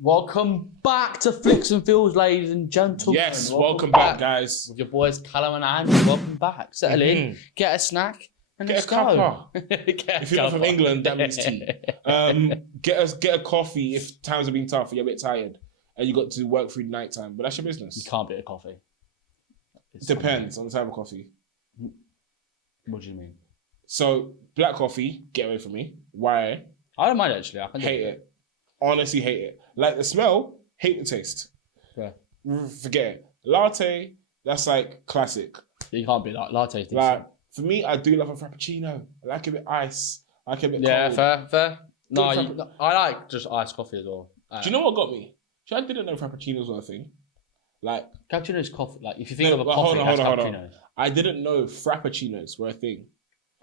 Welcome back to FlicksnFields, ladies and gentlemen. Yes, welcome back, guys. With your boys Callum and Andy. Welcome back. Settle in, get a snack, and Get a cuppa. If you're not from England, that means tea. Get a coffee if times have been tough, you're a bit tired, and you got to work through the night time. But that's your business. You can't beat a coffee. It depends on the type of coffee. What do you mean? So black coffee, get away from me. Why? I don't mind actually. I can hate it. Honestly, hate it. Like the smell, hate the taste. Yeah. Forget it. Latte, that's like classic. You can't beat that. Latte is decent. Like for me, I do love a frappuccino. I like a bit ice. I like a bit yeah, cold. fair. No, I like just iced coffee as well. Do you know what got me? I didn't know frappuccinos were a thing. Like cappuccino is coffee. Like if you think of a coffee, that's cappuccino. I didn't know frappuccinos were a thing.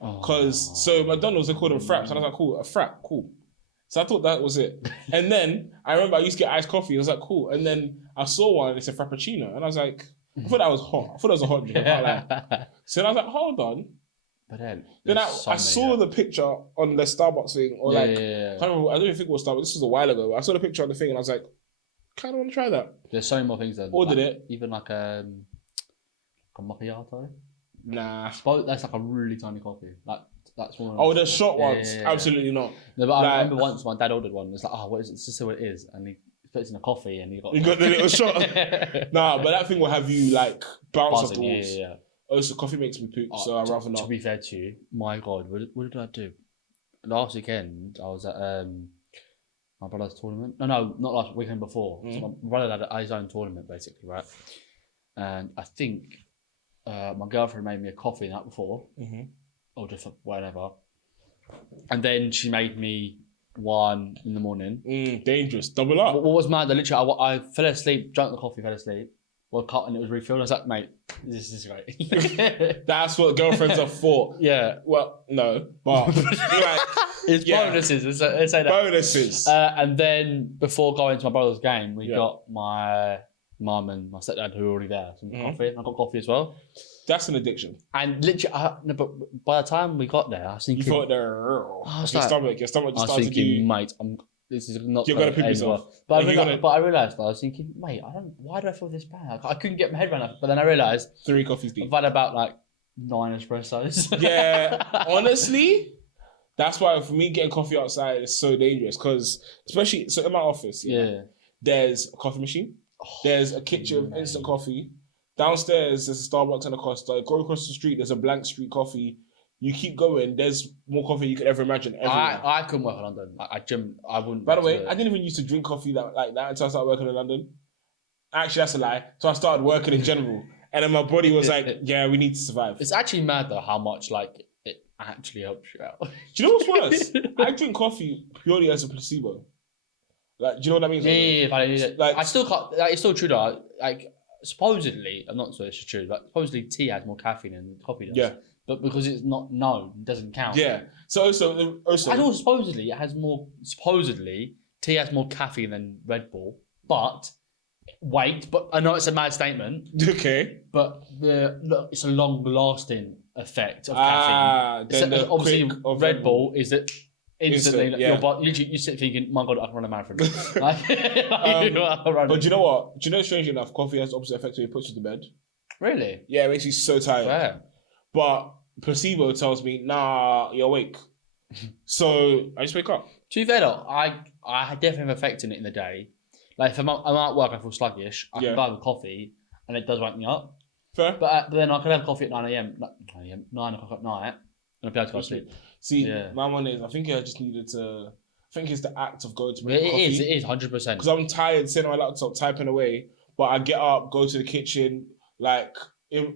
So McDonald's, they called them fraps, and I was like, cool, a frap, cool. So I thought that was it. And then I remember I used to get iced coffee. I was like, cool. And then I saw one and it said frappuccino, and I was like, I thought that was hot. I thought it was a hot drink. I can't lie. So then I was like, hold on. But then I saw the picture on the Starbucks thing, or I can't remember. I don't even think it was Starbucks. This was a while ago. But I saw the picture on the thing, and I was like, kind of want to try that. There's so many more things. Ordered it. Even like a macchiato. Nah. That's like a really tiny coffee. That's one. Oh, the shot ones. Yeah. Absolutely not. No, but I remember once my dad ordered one. It's like, what is it? It's just what it is, and he puts in a coffee, and you got the little shot. Nah, but that thing will have you like bounce off the walls. Yeah. Oh, so coffee makes me poop, so I'd rather not. To be fair to you, my God, what did I do? Last weekend, I was at my brother's tournament. No, not last weekend before. So my brother had his own tournament, basically, right? And I think my girlfriend made me a coffee the night before, or just whatever. And then she made me one in the morning. Dangerous, double up. What was mad? Literally, I fell asleep, drank the coffee, fell asleep. Woke up and it was refilled. I was like, mate, this is great. That's what girlfriends are for. Yeah. Well, no, but like, it's bonuses. Let's say that. Bonuses. And then before going to my brother's game, we got my mum and my stepdad who were already there some coffee. I got coffee as well. That's an addiction. And literally, but by the time we got there, I was thinking, you thought your stomach just started to give you. Mate, this is not. You're gonna poop yourself. But I realised, I was thinking, mate, why do I feel this bad? I couldn't get my head around it. But then I realised 3 coffees deep. I've had about like 9 espressos. Yeah, honestly, that's why for me getting coffee outside is so dangerous. Because especially in my office, there's a coffee machine, there's a kitchen of instant coffee. Downstairs, there's a Starbucks and a Costa. Go across the street, there's a Blank Street coffee. You keep going, there's more coffee you could ever imagine. I couldn't work in London. I wouldn't. By the way, I didn't even used to drink coffee like that until I started working in London. Actually, that's a lie. So I started working in general. And then my body was like, yeah, we need to survive. It's actually mad though how much like it actually helps you out. Do you know what's worse? I drink coffee purely as a placebo. Like, do you know what I mean? Yeah. Like, I still can't. Like, it's still true though. Like, supposedly, I'm not sure it's true, but supposedly tea has more caffeine than coffee does. Yeah. But because it's not known, it doesn't count. Yeah. So also, and also supposedly it has more. Supposedly, tea has more caffeine than Red Bull. But wait, I know it's a mad statement. Okay. But it's a long-lasting effect of caffeine. Obviously, Red Bull is that instantly your body. You sit thinking, "My God, I can run a marathon." But do you know what? Do you know? Strangely enough, coffee has the opposite effect when it puts you to bed. Really? Yeah, it makes you so tired. Yeah. But placebo tells me, nah, you're awake. So I just wake up. To be fair though, I definitely have effect in it in the day. Like if I'm at work, I feel sluggish. I can buy the coffee, and it does wake me up. Fair. But then I can have coffee at 9 a.m. 9 o'clock at night, and I'll be able to go to sleep. See, my one is, I think I just needed to. I think it's the act of going to make coffee. It is 100%. Because I'm tired sitting on my laptop typing away, but I get up, go to the kitchen, like.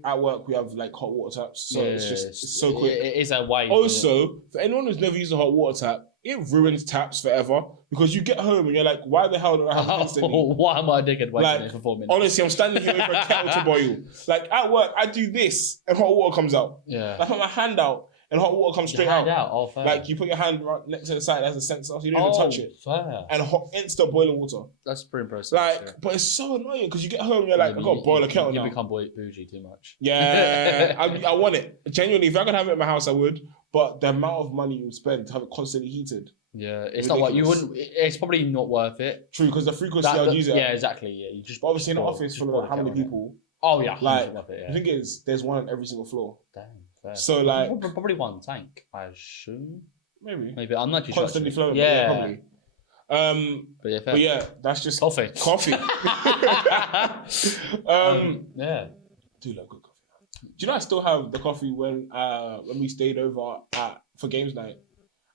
At work, we have like hot water taps, so it's so quick. It is a way. Also, for anyone who's never used a hot water tap, it ruins taps forever because you get home and you're like, why the hell do I have to instantly? Why am I dickhead waiting there for 4 minutes? Honestly, I'm standing here waiting for a kettle to boil. Like at work, I do this and hot water comes out. Yeah. I put my hand out and hot water comes straight out. Oh, fair. Like you put your hand right next to the side, that's a sensor, so you don't even touch it. Fair. And instant boiling water. That's pretty impressive. Like, but it's so annoying because you get home and you're like, I've got to boil a kettle now. You become bougie too much. Yeah, I want it. Genuinely, if I could have it in my house, I would. But the amount of money you would spend to have it constantly heated. Yeah, it's not what you wouldn't. It's probably not worth it. True, because the frequency I'd use it. Yeah, exactly. Yeah, you just. But obviously, in an office full of how many people? Oh yeah, like it, yeah. The thing is, there's one on every single floor. Damn. Fair. So like, probably one tank, I assume. Maybe I'm not too constantly sure. flowing. Yeah, probably. But yeah, that's just coffee. Yeah. Do love good coffee. Do you know I still have the coffee when we stayed over for games night?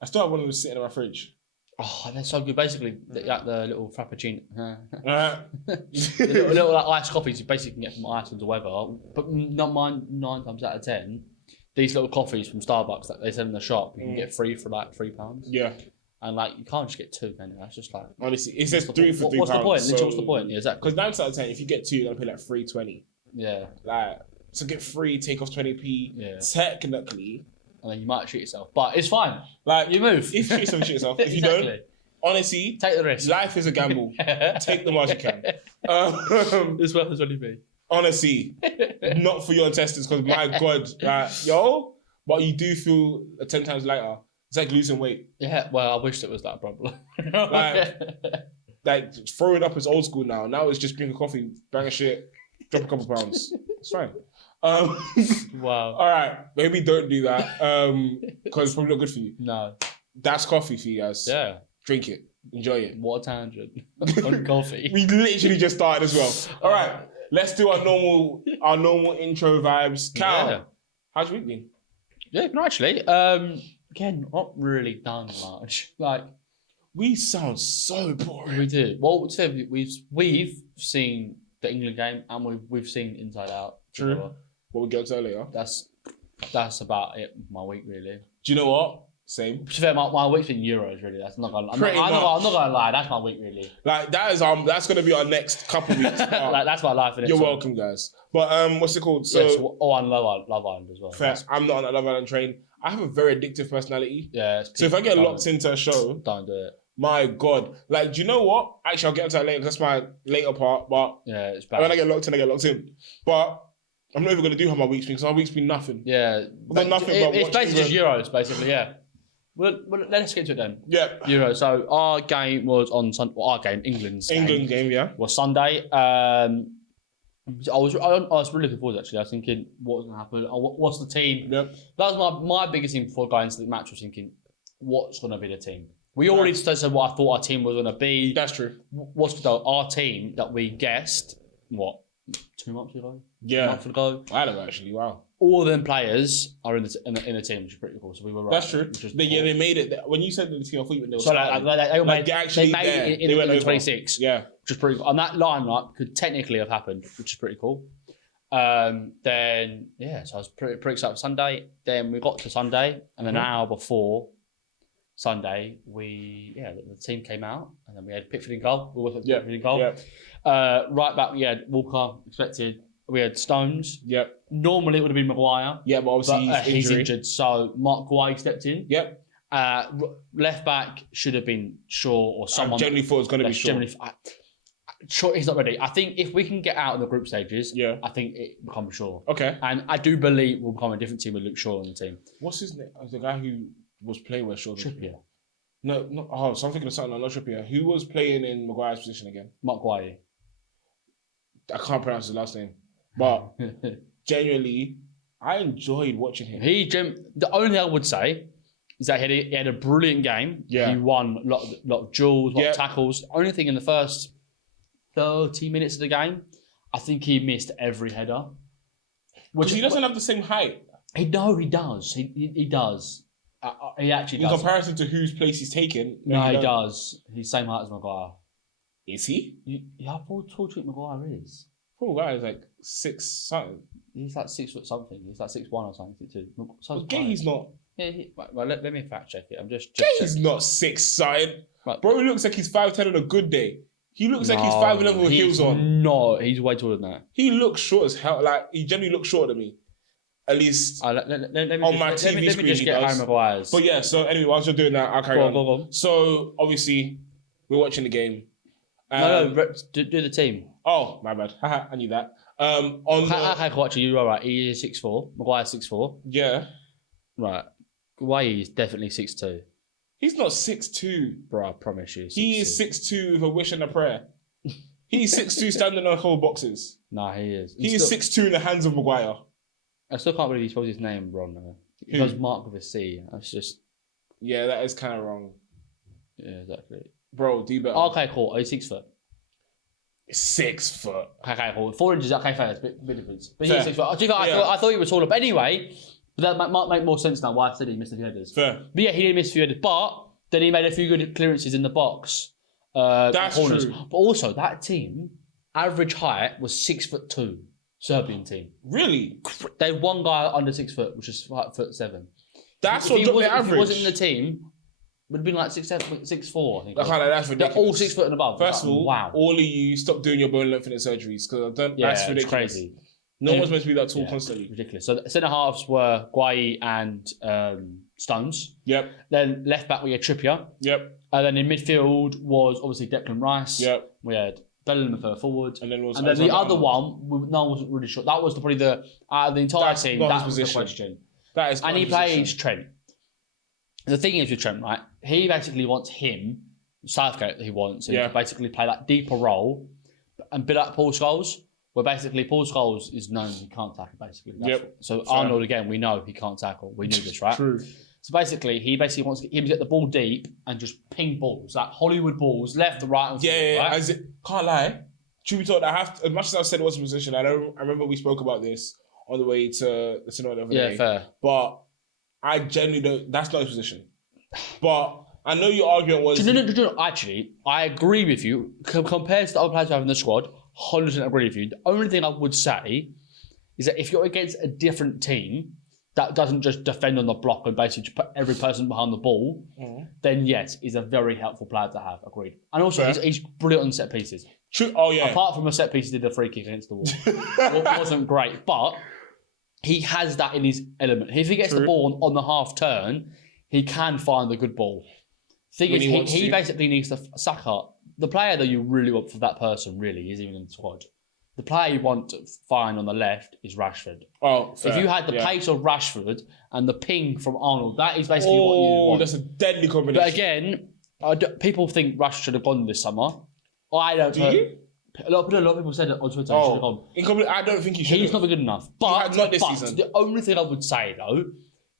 I still have one of them sitting in my fridge. Oh, they're so good. Basically, like the little frappuccino, the little like, iced coffees you basically can get from Iceland or whatever. But not mine. 9 times out of 10, these little coffees from Starbucks that they sell in the shop, you can get free for like £3. Yeah. And like you can't just get 2, can you? That's just like honestly, it says 3 for £3. What's the point? So, what's the point? Yeah, exactly. Because 9 out of 10, if you get 2, you're gonna pay like $3.20. Yeah. Like so, get 3, take off 20p. Yeah. Technically. And then you might shoot yourself, but it's fine. Like you move. If you shoot yourself, if exactly. you don't, honestly, take the risk. Life is a gamble. Take them as you can. It's worth as only be. Honestly, not for your intestines, because my God, but you do feel 10 times lighter. It's like losing weight. Yeah, well, I wish it was that problem. like throw it up as old school now. Now it's just drink a coffee, bang a shit, drop a couple pounds. It's fine. Wow. All right, maybe don't do that because it's probably not good for you. No. That's coffee for you guys. Yeah. Drink it. Enjoy it. What a tangent on coffee. We literally just started as well. All right, let's do our normal intro vibes. Cal, how's your week been? Yeah, no, actually. Again, not really done much. Like, we sound so boring. We do. Well, we've seen the England game and we've seen Inside Out. True. What we go to earlier. That's about it. My week, really. Do you know what? Same. To be fair, my week's been Euros, really. That's not gonna. I'm not gonna lie. That's my week, really. Like that's gonna be our next couple weeks. Like that's my life. You're welcome, guys. But what's it called? So on Love Island as well. Fair. I'm not on that Love Island train. I have a very addictive personality. Yeah. So if I get locked into a show, don't do it. My God. Like, do you know what? Actually, I'll get into that later. That's my later part. But yeah, it's bad. When I get locked in, I get locked in. But I'm not even gonna do how my week's been because my week's been nothing. Yeah. Nothing. It's basically just Euros, basically. Yeah. Well, let's get to it then. Yeah. Euro. So our game was on Sunday. Well, England's game, yeah. Was Sunday. I was really looking forward, actually. I was thinking, what's going to happen? What's the team? Yep. That was my biggest thing before going into the match, was thinking, what's going to be the team? We already said what I thought our team was going to be. That's true. What's our team that we guessed, 2 months ago? Yeah. A month ago? I don't actually, wow. All of them players are in the team, which is pretty cool. So we were right. That's true. They made it. When you said the team, I thought you meant they were they made it in 26. Yeah. Which is pretty cool. And that lineup could technically have happened, which is pretty cool. So I was pretty excited for Sunday. Then we got to Sunday, and then an hour before Sunday, the team came out, and then we had Pickford in goal. Pickford in goal. Yeah. Right back, we had Walker expected. We had Stones. Yep. Normally it would have been Maguire. Yeah, but obviously he's injured, so Mark Guay stepped in. Yep. Left back should have been Shaw or someone. I generally thought it was going to be Shaw. Shaw, he's not ready. I think if we can get out of the group stages, I think it becomes Shaw. Okay. And I do believe we'll become a different team with Luke Shaw on the team. What's his name? The guy who was playing with Shaw. Trippier. No. Oh, so I'm thinking of something. Not Trippier. Who was playing in Maguire's position again? Mark Guay. I can't pronounce his last name. But genuinely, I enjoyed watching him. The only thing I would say is that he had a brilliant game. Yeah. He won a lot of duels, a lot of tackles. The only thing in the first 30 minutes of the game, I think he missed every header. Which he doesn't have the same height. He does. He does. He actually does. In comparison to whose place he's taken. No, he does. He's the same height as Maguire. Is he? Yeah, I thought Torchwick Maguire is. Poor guy is like 6 something. He's like 6 foot something. He's like 6'1" or something, 6'2". So Gay's not. Yeah, let me fact check it. I'm just Gay's not 6 something. Right. Bro, he looks like he's 5'10" on a good day. He looks like he's 5'11" with heels on. No, he's way taller than that. He looks short as hell. Like, he generally looks shorter than me. At least on my TV screen. Let me just get Harry Maguire's. But yeah, so anyway, whilst you're doing that, I'll carry on. Go. So obviously, we're watching the game. Do the team. Oh, my bad. I knew that. You're all right. He is 6'4". Maguire's 6'4". Yeah. Right. Guay is definitely 6'2". He's not 6'2". Bro, I promise you. He is 6'2" with a wish and a prayer. He's 6'2" standing on whole boxes. Nah, he is. He is 6'2" in the hands of Maguire. I still can't believe he spells his name wrong, though. He goes Mark with a C. That's just... Yeah, that is kind of wrong. Yeah, exactly. Bro, do better. Okay, cool. Are you 6 foot? 6 foot. Okay, cool. 4 inches, okay, fair. It's a bit difference. But Fair. he's 6 foot. I thought he was taller. But anyway, that might make more sense now why I said he missed a few headers. Fair. But yeah, he didn't miss a few headers. But then he made a few good clearances in the box. That's corners. true. But also, that team, average height was 6'2". Serbian team. Really? They had one guy under 6 foot, which is 5'7". That's If what he dropped the wasn't- average. If he wasn't in the team, would have been like 6'4", I think. That's ridiculous. They're all 6 foot and above. First of all, wow. all of you stop doing your bone lengthening surgeries because Yeah, that's it's ridiculous. crazy. No one's meant to be that tall Yeah, constantly. ridiculous. So the centre halves were Guai and Stones. Yep. Then left back we had Trippier. Yep. And then in midfield was obviously Declan Rice. Yep. We had Bellingham further forward. And then the other one, no one wasn't really sure. That was probably the out of the entire That's team. not That his was the position. question. That is. And he position. plays Trent. The thing is with Trent, right? He basically wants Southgate. He wants him to basically play that deeper role and build up Paul Scholes. Where basically Paul Scholes is known he can't tackle. Basically, So Arnold again, we know he can't tackle. We knew this, right? True. So basically, he wants him to get the ball deep and just ping balls, like Hollywood balls, left to right. And Yeah. right? Can't lie. Truth be told, as much as I said it was a position, I remember we spoke about this on the way to the cinema the other day. Yeah, fair. But I genuinely don't. That's not his position. But I know your argument was. No. Actually, I agree with you. Compared to the other players we have in the squad, 100% agree with you. The only thing I would say is that if you're against a different team that doesn't just defend on the block and basically just put every person behind the ball, then yes, he's a very helpful player to have. Agreed. And also, he's brilliant on set pieces. True. Oh yeah. Apart from a set piece, he did a free kick against the wall. It wasn't great, but he has that in his element. If he gets the ball on the half turn, he can find the good ball. Thing is, he basically needs to suck up. The player that you really want for that person really is even in the squad. The player you want to find on the left is Rashford. Oh, fair. If you had the pace of Rashford and the ping from Arnold, that is basically what you want. That's a deadly combination. But again, people think Rashford should have gone this summer. I don't. Do you? A lot of people said it on Twitter. He should have gone. I don't think he should. He's not good enough. But not this season. The only thing I would say though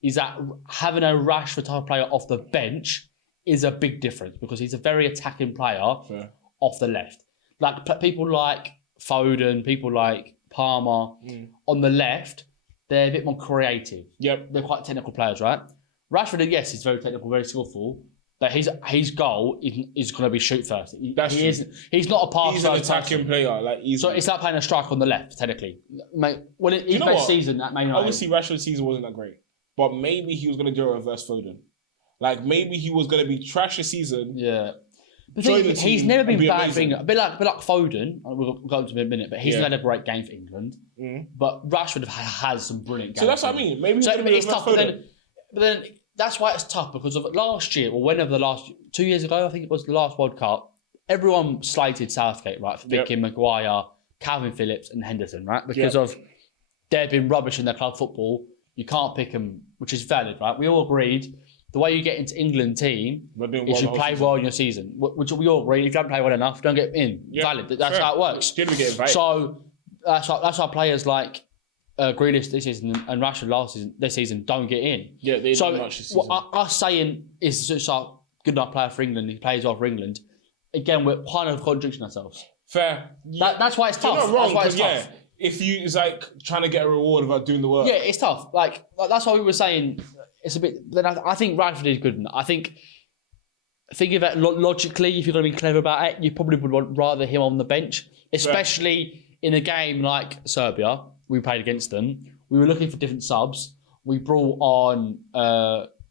is that having a Rashford type player off the bench is a big difference because he's a very attacking player off the left. Like people like Foden, people like Palmer on the left, they're a bit more creative. Yep. They're quite technical players, right? Rashford, yes, he's very technical, very skillful. But his goal is going to be shoot first. He's not a pass. He's an attacking player. So it's like playing a striker on the left, technically. His best season at Man United. Obviously, Rashford's season wasn't that great. But maybe he was going to do a reverse Foden. Like, maybe he was going to be trash this season. Yeah. But he's never been bad for England. A bit like Foden, we'll go into him in a minute, but he's never had a great game for England. But Rashford has some brilliant games. So that's what I mean. Maybe it's tough. But then that's why it's tough because of last year, or whenever the last 2 years ago, I think it was the last World Cup, everyone slated Southgate, right, for picking Maguire, Calvin Phillips, and Henderson, right? Because of they've been rubbish in their club football. You can't pick them, which is valid, right? We all agreed the way you get into England team is you play well in your season, which we all agree. If you don't play well enough, don't get in. Valid. That's how it works. Didn't get invited. So that's why players like Grealish this season and Rashford this season don't get in. Yeah, they don't much this season. Us saying is just a good enough player for England, he plays well for England. Again, we're kind of contradicting ourselves. Fair. That's why it's tough. You're not wrong, that's why it's tough. If it's like trying to get a reward without doing the work. Yeah, it's tough. Like that's why we were saying it's a bit. Then I think Rashford is good. I think thinking about logically, if you're going to be clever about it, you probably would want rather him on the bench, especially in a game like Serbia. We played against them. We were looking for different subs. We brought on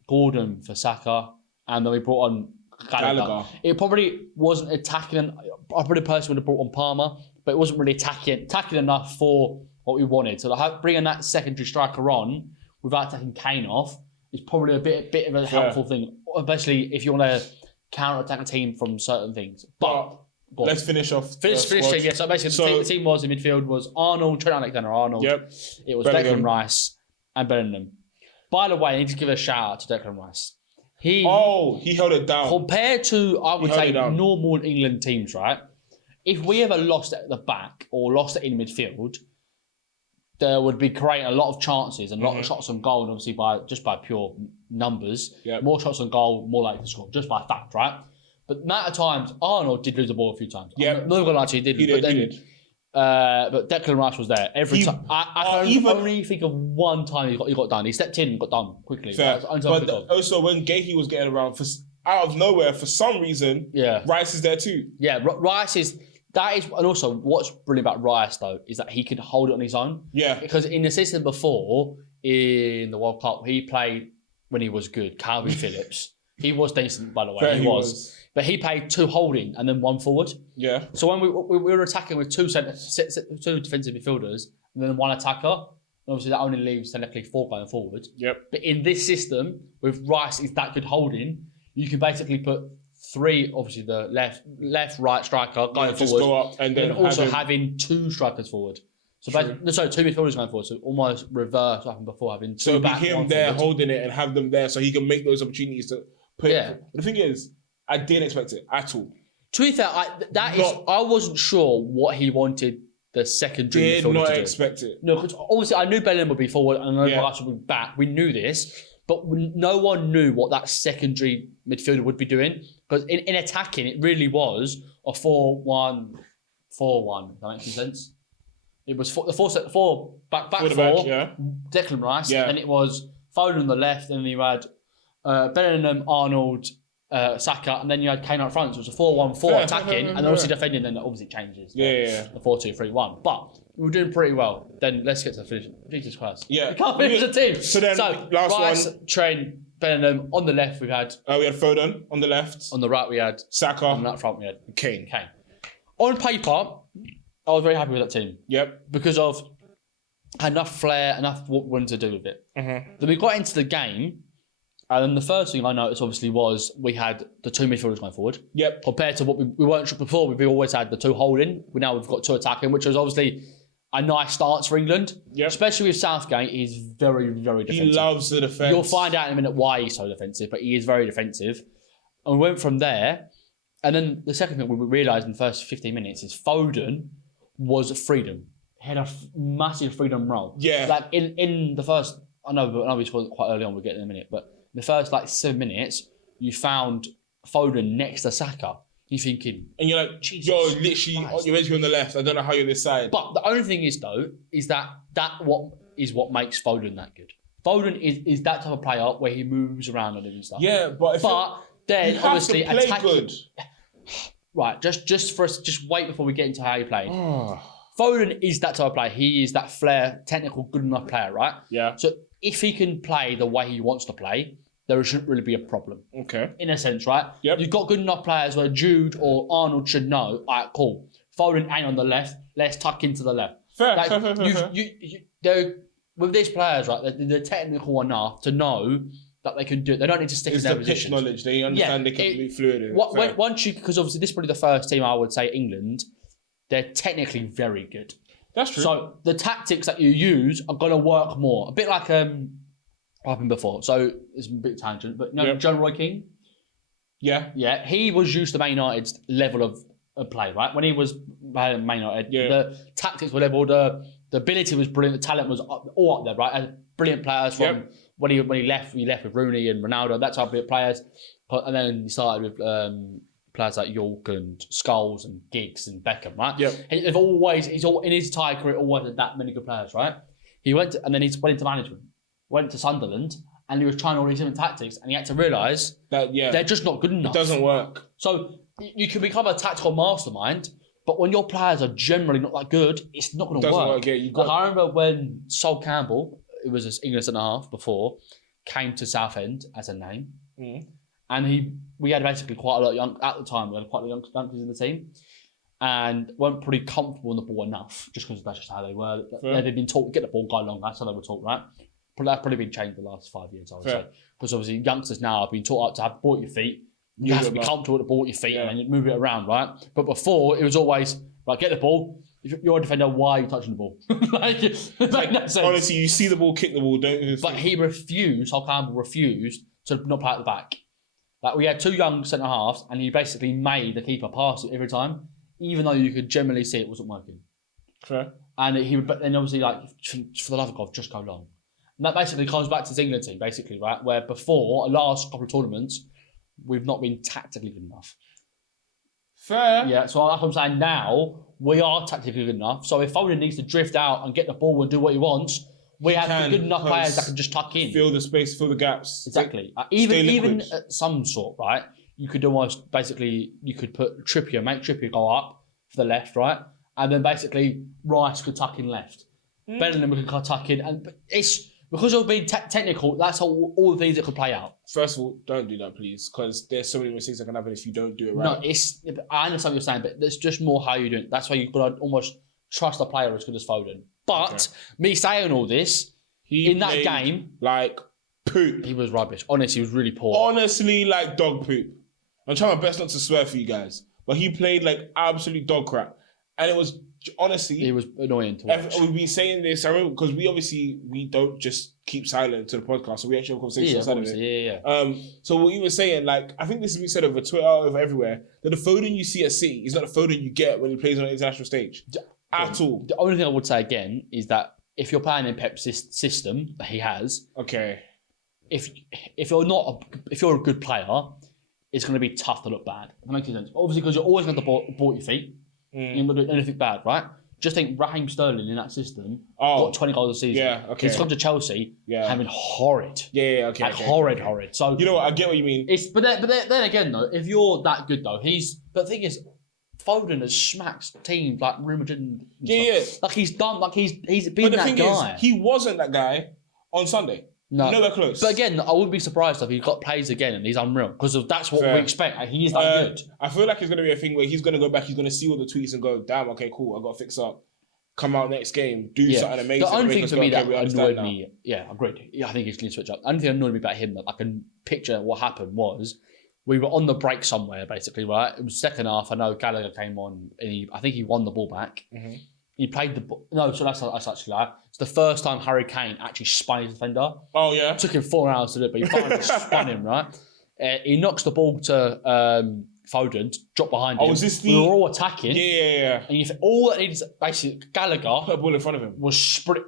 Gordon for Saka, and then we brought on Gallagher. It probably wasn't attacking. I probably personally would have brought on Palmer, but it wasn't really attacking enough for what we wanted. So bringing that secondary striker on without taking Kane off is probably a bit of a helpful thing, especially if you want to counter-attack a team from certain things. But let's finish off. Finish team, yeah. So basically, the team was in midfield was Arnold, Trent Alexander-Arnold. Yep. It was Declan Rice and Bellingham. By the way, I need to give a shout out to Declan Rice. He held it down. Compared to, I would say, normal England teams, right? If we ever lost at the back or lost it in midfield, there would be creating a lot of chances and a lot of shots on goal, and obviously by pure numbers. Yep. More shots on goal, more likely to score, just by fact, right? But the amount of times, Arnold did lose the ball a few times. Yeah, I'm not going to lie to you, he did. But Declan Rice was there every time. I can only think of one time he got done. He stepped in and got done quickly. Fair. But also when Gahey was getting around, out of nowhere, for some reason, Rice is there too. Yeah, Rice is... That is, and also what's brilliant about Rice though is that he could hold it on his own. Yeah. Because in the season before, in the World Cup, he played when he was good. Calvin Phillips, he was decent by the way. Fair, he was, but he played 2 holding and then 1 forward. Yeah. So when we were attacking with 2 defensive midfielders and then 1 attacker, obviously that only leaves technically 4 going forward. Yep. But in this system, with Rice is that good holding, you can basically put 3, obviously the left, right striker going forward, go up and then also having 2 strikers forward. So 2 midfielders going forward. So almost reverse what happened before, having 2 so back. So be him there forward, holding it and have them there, so he can make those opportunities to put. Yeah. The thing is, I didn't expect it at all. To be fair, I wasn't sure what he wanted the secondary midfielder to do. Did not expect it. No, because obviously I knew Bellingham would be forward and I knew Rice would be back. We knew this. But no one knew what that secondary midfielder would be doing. Because in attacking, it really was a 4-1-4-1. Does that make sense? It was the 4 back 4, Declan Rice, and it was Foden on the left, and then you had Bellingham, Arnold, Saka, and then you had Kane up front. So it was a 4-1-4 attacking, and obviously defending, then it obviously changes. The 4-2-3-1. But we were doing pretty well. Then let's get to the finish. Jesus Christ. Yeah. We can't finish the team. So then, last Rice, one. Trent, Bellingham. On the left, we had Foden. On the left. On the right, we had Saka. On that front, we had Kane. On paper, I was very happy with that team. Yep. Because of enough flair, enough what we wanted to do with it. Then we got into the game, and then the first thing I noticed, obviously, was we had the 2 midfielders going forward. Yep. Compared to what we weren't sure before, we always had the 2 holding. Now we've got 2 attacking, which was obviously a nice stance for England. Yep. Especially with Southgate, he's very, very defensive. He loves the defence. You'll find out in a minute why he's so defensive, but he is very defensive. And we went from there. And then the second thing we realised in the first 15 minutes is Foden was freedom. He had a massive freedom role. Yeah. Like in the first, I know we scored quite early on, we'll get in a minute, but in the first 7 minutes, you found Foden next to Saka. You're thinking... And you're like, you're literally meant to be on the left. I don't know how you're this side. But the only thing is, though, is that what makes Foden that good. Foden is that type of player where he moves around and doing stuff. Yeah, but then obviously attacking... good. Right, just wait before we get into how he played. Foden is that type of player. He is that flair, technical, good enough player, right? Yeah. So if he can play the way he wants to play, there shouldn't really be a problem. Okay. In a sense, right? Yep. You've got good enough players where Jude or Arnold should know, all right, cool. Foden ain't on the left. Let's tuck into the left. Fair. With these players, right, they're technical enough to know that they can do it. They don't need to stick in their position. It's the pitch knowledge. They understand they can be fluid. Because obviously this is probably the first team I would say England, they're technically very good. That's true. So the tactics that you use are going to work more. A bit like happened before. So it's a bit tangent, but John Roy King. Yeah. Yeah. He was used to Man United's level of play, right? When he was Man United, the tactics were level, the ability was brilliant, the talent was all up there, right? And brilliant players from when he left with Rooney and Ronaldo, that type of players. And then he started with players like York and Scholes and Giggs and Beckham, right? Yeah. He's in his entire career always had that many good players, right? He went and then he went into management. Went to Sunderland and he was trying all these different tactics and he had to realise that they're just not good enough. It doesn't work. So you can become a tactical mastermind, but when your players are generally not that good, it's not going to work. I remember when Sol Campbell, who was an English centre-half before, came to Southend as a name. And we had basically quite a lot of at the time, we had quite a lot of youngsters in the team and weren't pretty comfortable on the ball enough just because that's just how they were. They'd been taught to get the ball, go long, that's how they were taught, right? That's probably been changed the last 5 years, I would say. Because obviously youngsters now have been taught up to have the ball at your feet. You have to be comfortable with the ball at your feet and then you move it around, right? But before, it was always, right, get the ball. If you're a defender, why are you touching the ball? Honestly, you see the ball, kick the ball, don't... But Sol Campbell refused to not play at the back. Like we had 2 young centre halves, and he basically made the keeper pass it every time, even though you could generally see it wasn't working. Fair. And he would, but then obviously, like, for the love of God, just go long. And that basically comes back to this England team, basically, right? Where before, the last couple of tournaments, we've not been tactically good enough. Fair. Yeah, so like I'm saying now, we are tactically good enough. So if Foden needs to drift out and get the ball and do what he wants, we have good enough players that can just tuck in. Fill the space, fill the gaps. Exactly. Even at some sort, right? You could almost, basically, you could put Trippier, make Trippier go up for the left, right? And then basically Rice could tuck in left. Bellingham could tuck in. And it's because of being technical, that's all the things that could play out. First of all, don't do that, please, because there's so many mistakes that can happen if you don't do it right. No, I understand what you're saying, but it's just more how you do it. That's why you've got to almost trust a player as good as Foden. But me saying all this, in that game, like poop. He was rubbish. Honestly, he was really poor. Honestly, like dog poop. I'm trying my best not to swear for you guys, but he played like absolute dog crap. And it was, honestly... It was annoying to watch. We've been saying this, I remember, because we don't just keep silent to the podcast, so we actually have a conversation outside of it. Yeah. So what you were saying, like, I think this has been said over Twitter, over everywhere, that the Foden you see at City is not the Foden you get when he plays on an international stage. At all. The only thing I would say again is that if you're playing in Pep's system that he has... Okay. If you're a good player, it's going to be tough to look bad. That makes sense. Obviously, because you're always going to ball at your feet. You're not doing anything bad, right? Just think Raheem Sterling in that system got 20 goals a season. Yeah, okay. He's come to Chelsea having horrid. Okay. Horrid. So you know what? I get what you mean. But then again, though, if you're that good, though, but the thing is, Foden has smacked teams like Real Madrid and stuff. Like he's done, like he's been that guy. But the thing is, he wasn't that guy on Sunday. No. Nowhere close. But again, I wouldn't be surprised if he got plays again and he's unreal. Because that's what we expect. He is that good. I feel like it's going to be a thing where he's going to go back, he's going to see all the tweets and go, damn, okay, cool, I got to fix up. Come out next game, do something amazing. The only thing for me that annoyed me, agreed. Yeah, I think he's going to switch up. The only thing that annoyed me about him that I can picture what happened was we were on the break somewhere, basically, right? It was second half. I know Gallagher came on and I think he won the ball back. Mm-hmm. He played the ball. No, so that's actually like, it's the first time Harry Kane actually spun his defender. Oh, yeah? It took him 4 hours to do it, but he finally spun him, right? He knocks the ball to Foden, drop behind him. Oh, was this we were all attacking. Yeah. And all that needs, basically, Gallagher put a ball in front of him.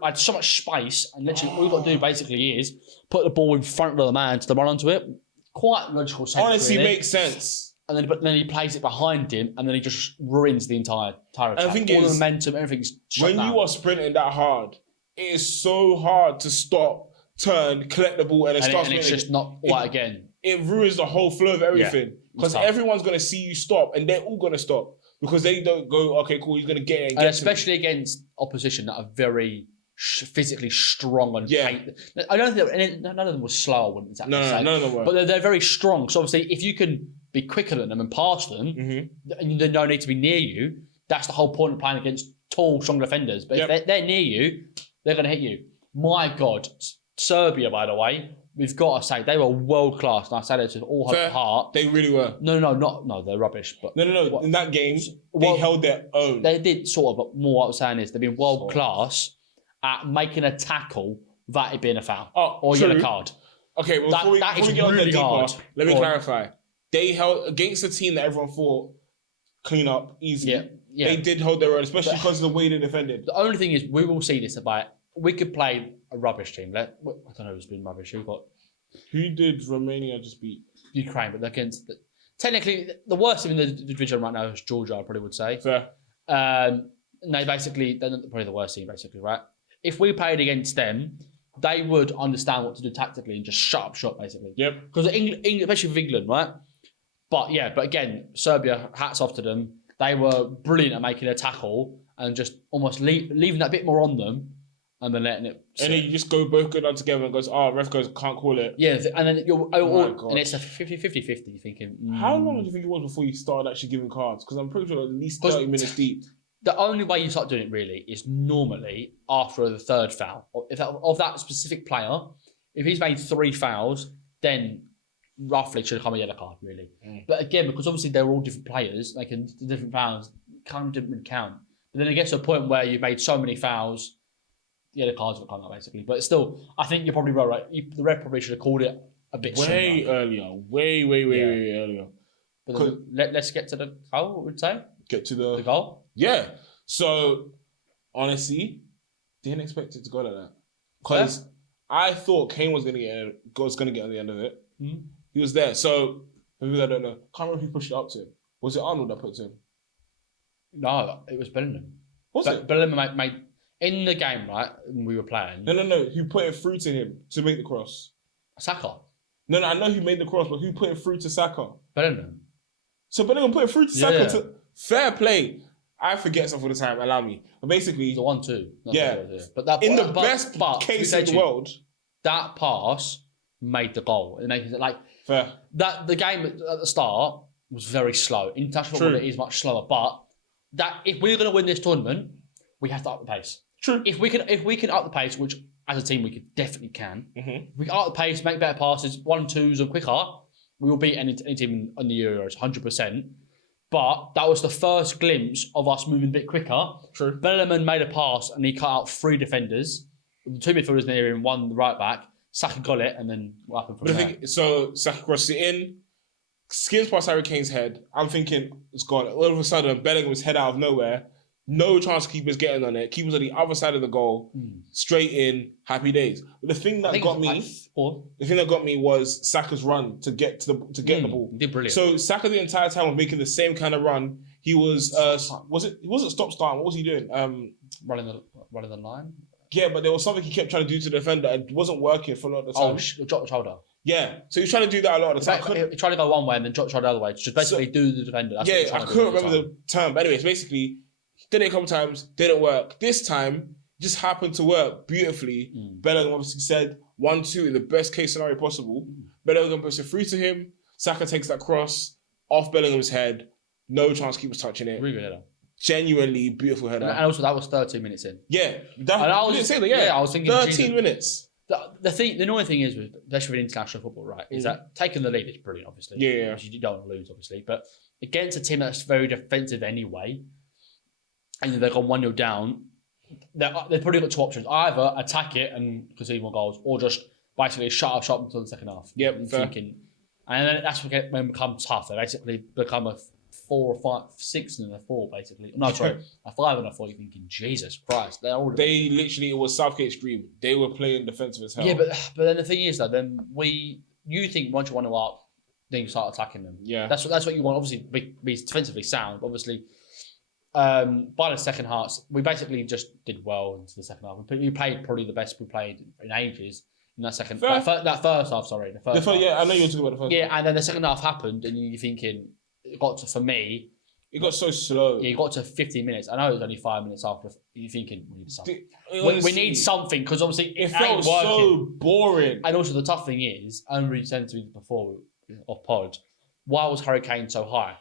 Had so much space, and literally all you've got to do basically is put the ball in front of the man to run onto it. Quite logical sense. Honestly, really. Makes sense. And then he plays it behind him, and then he just ruins the entire attack. And I think all the momentum, everything's shut when down. You are sprinting that hard, it is so hard to stop, turn, collect the ball, and it's just not right again. It ruins the whole flow of everything because everyone's going to see you stop, and they're all going to stop because they don't go, okay, cool, he's going to get it. And especially against opposition that are very physically strong and I don't think none of them were slow. I wouldn't exactly say. None of them were. But they're very strong. So obviously, if you can be quicker than them and pass them, and they don't need to be near you, that's the whole point of playing against tall, strong defenders. But if they're near you, they're going to hit you. My God, Serbia, by the way, we've got to say they were world class, and I say that with all heart. They really were. No, they're rubbish. But no. In that game, they held their own. They did sort of, but more what I'm saying is they've been world class at making a tackle without it being a foul or yellow card. Okay, well, before we get on the deeper, let me clarify. They held against a team that everyone thought clean up easy. Yeah. They did hold their own, especially because of the way they defended. The only thing is, we will see this about. We could play a rubbish team. I don't know who's been rubbish. Who did Romania just beat? Ukraine, but against technically the worst team in the division right now is Georgia. I probably would say. Fair. They're probably the worst team, basically, right? If we played against them, they would understand what to do tactically and just shut up shop, basically. Yep. Because especially with England, right? But again, Serbia, hats off to them. They were brilliant at making a tackle and just almost leaving that bit more on them and then letting it sit. And then you just both go down together and goes, ref goes, can't call it. Yeah, and then and it's a 50-50 thinking. How long do you think it was before you started actually giving cards? Because I'm pretty sure at least 30 minutes deep. The only way you start doing it really is normally after the third foul. Of that specific player, if he's made 3 fouls, then roughly should come a yellow card, really. But again, because obviously they're all different players, making different fouls, kind of didn't count. But then it gets to a point where you've made so many fouls, yellow cards will come out, basically. But still, I think you're probably right. The ref probably should have called it a bit way sooner. earlier. Way earlier. But let's get to the goal, I would say. Get to the goal? Yeah. So, honestly, didn't expect it to go like that. Because I thought Kane was going to get on the end of it. Mm-hmm. He was there. So, for people that don't know, can't remember who pushed it up to him. Was it Arnold that put it to him? No, it was Bellingham. Was it? Bellingham made in the game, right? When we were playing. No. Who put it through to him to make the cross? Saka. No, I know who made the cross, but who put it through to Saka? Bellingham. So Bellingham put it through to Saka. Yeah. To fair play. I forget stuff all the time. Allow me. But basically, the 1-2. Yeah. But that in the best case in the world, that pass made the goal. It made it like fair. That the game at the start was very slow. International football is much slower, but that if we're going to win this tournament, we have to up the pace. True. If we can up the pace, which as a team we definitely can. Mm-hmm. If we can up the pace, make better passes, 1-2s and quicker, we will beat any team in the Euros, 100%. But that was the first glimpse of us moving a bit quicker. True. Bellingham made a pass and he cut out 3 defenders. The 2 midfielders near him, 1 right back. Saka got it, and then what happened from there? So Saka crossed it in, skims past Harry Kane's head. I'm thinking it's gone. All of a sudden, Bellingham's head out of nowhere. No chance keeper's getting on it. Keeper's on the other side of the goal, straight in, happy days. But the thing that got me was Saka's run to get the ball. He did brilliant. So Saka the entire time was making the same kind of run. He was he wasn't stop starting. What was he doing? Running the line. Yeah, but there was something he kept trying to do to the defender and it wasn't working for a lot of the time. Drop the shoulder. Yeah, so he was trying to do that a lot of the time. He tried to go one way and then drop the shoulder the other way. Just basically do the defender. That's I couldn't remember the term. But anyways, basically, he did it a couple times, didn't work. This time, just happened to work beautifully. Bellingham obviously said 1-2 in the best case scenario possible. Bellingham puts it through to him. Saka takes that cross off Bellingham's head. No chance keeper's touching it. Really good header. Genuinely beautiful header. And also that was 13 minutes in. Yeah. I was thinking 13 minutes. The annoying thing is, especially with international football, right, is that taking the lead is brilliant, obviously. Yeah. You don't want to lose, obviously. But against a team that's very defensive anyway, and they've gone 1-0 down, they've probably got 2 options. Either attack it and concede more goals, or just basically shut up shop until the second half. Yep, and then that's when it becomes tough. They basically become a 4 or 5, 6 and a 4, basically. No, sorry, a 5 and a 4. You're thinking, Jesus Christ, they literally, it was Southgate's dream. They were playing defensive as hell. Yeah, but then the thing is though, you think once you want to up, then you start attacking them. Yeah, that's what you want. Obviously, be defensively sound. Obviously, by the second half, we basically just did well into the second half. We played probably the best we played in ages. In that second, that first half, sorry. Yeah, I know you were talking about the first half. Yeah, and then the second half happened, and you're thinking, it got to, for me, it got so slow. Yeah, it got to 15 minutes. I know it was only 5 minutes after. You're thinking, we need something. We need something, because obviously it felt so boring. And also the tough thing is, and we said to me before off pod, why was Harry Kane so high?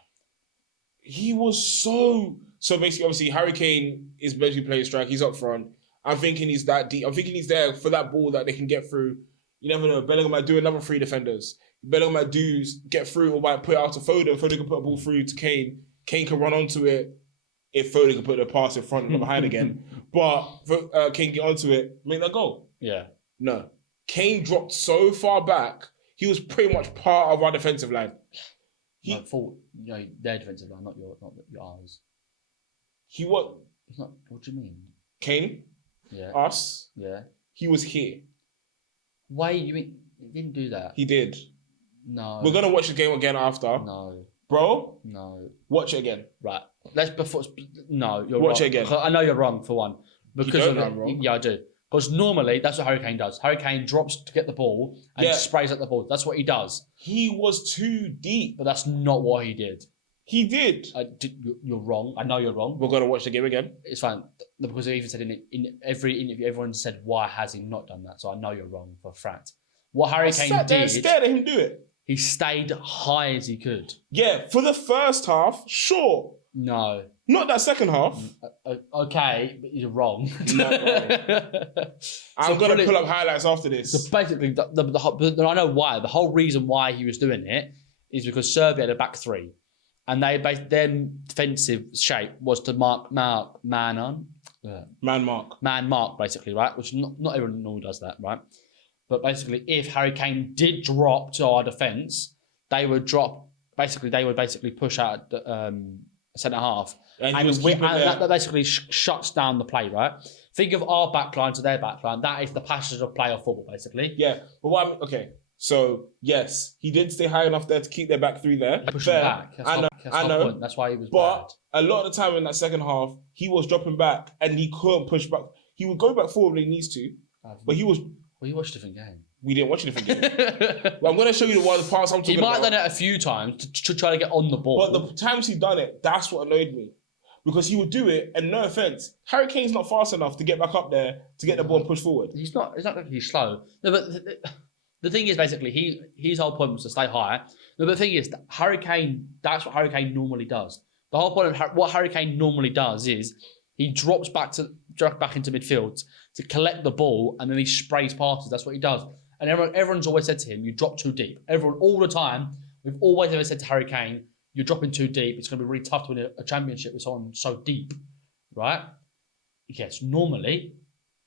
He was so basically, obviously, Harry Kane is basically playing strike. He's up front. I'm thinking he's that deep. I'm thinking he's there for that ball that they can get through. You never know. Bellingham might do another 3 defenders. Bellingham might get through, or might put it out to Foden. Foden can put a ball through to Kane. Kane can run onto it. If Foden can put the pass in front and behind again. But Kane get onto it, make that goal. Yeah. No. Kane dropped so far back, he was pretty much part of our defensive line. Their defensive line, not yours. He what? It's not. What do you mean? Kane? Yeah. Us? Yeah. He was here. Why you mean he didn't do that? He did. No. We're gonna watch the game again after. No. Bro? No. Watch it again. Right. No, you're watch wrong. it again. I know you're wrong for one. Because you don't know I'm wrong? Yeah, I do. Because normally that's what Harry Kane does. Harry Kane drops to get the ball and sprays at the ball. That's what he does. He was too deep. But that's not what he did. He did. You're wrong. I know you're wrong. We're gonna watch the game again. It's fine, because they even said in every interview, everyone said, "Why has he not done that?" So I know you're wrong for a fact. What Harry Kane did, I stared at him do it. He stayed high as he could. Yeah, for the first half, sure. No, not that second half. Okay, but you're wrong. I'm gonna pull up highlights after this. So basically, I know why. The whole reason why he was doing it is because Serbia had a back 3. And their defensive shape was to man mark, basically, right? Which not everyone normally does that, right? But basically, if Harry Kane did drop to our defence, they would basically push out the centre half. And that basically shuts down the play, right? Think of our backline to their backline. That is the passage of play of football, basically. Yeah, but okay. So yes, he did stay high enough there to keep their back three there. Push him back. I know. Point. That's why he was bad. A lot of the time in that second half, he was dropping back and he couldn't push back. He would go back forward when he needs to, but he was. Well, you watched a different game. We didn't watch a different game. Well, I'm going to show you the parts I'm talking about. He might have done it a few times to try to get on the ball. But the times he done it, that's what annoyed me. Because he would do it, and no offense, Harry Kane's not fast enough to get back up there to get the ball and push forward. It's not like he's slow. No, but the thing is, basically, his whole point was to stay high. No, but the thing is, Harry Kane, that's what Harry Kane normally does. The whole point of what Harry Kane normally does is he drops back into midfield to collect the ball, and then he sprays passes. That's what he does. And everyone's always said to him, you drop too deep. Everyone, all the time, we've always ever said to Harry Kane, you're dropping too deep. It's going to be really tough to win a championship with someone so deep, right? Yes, normally.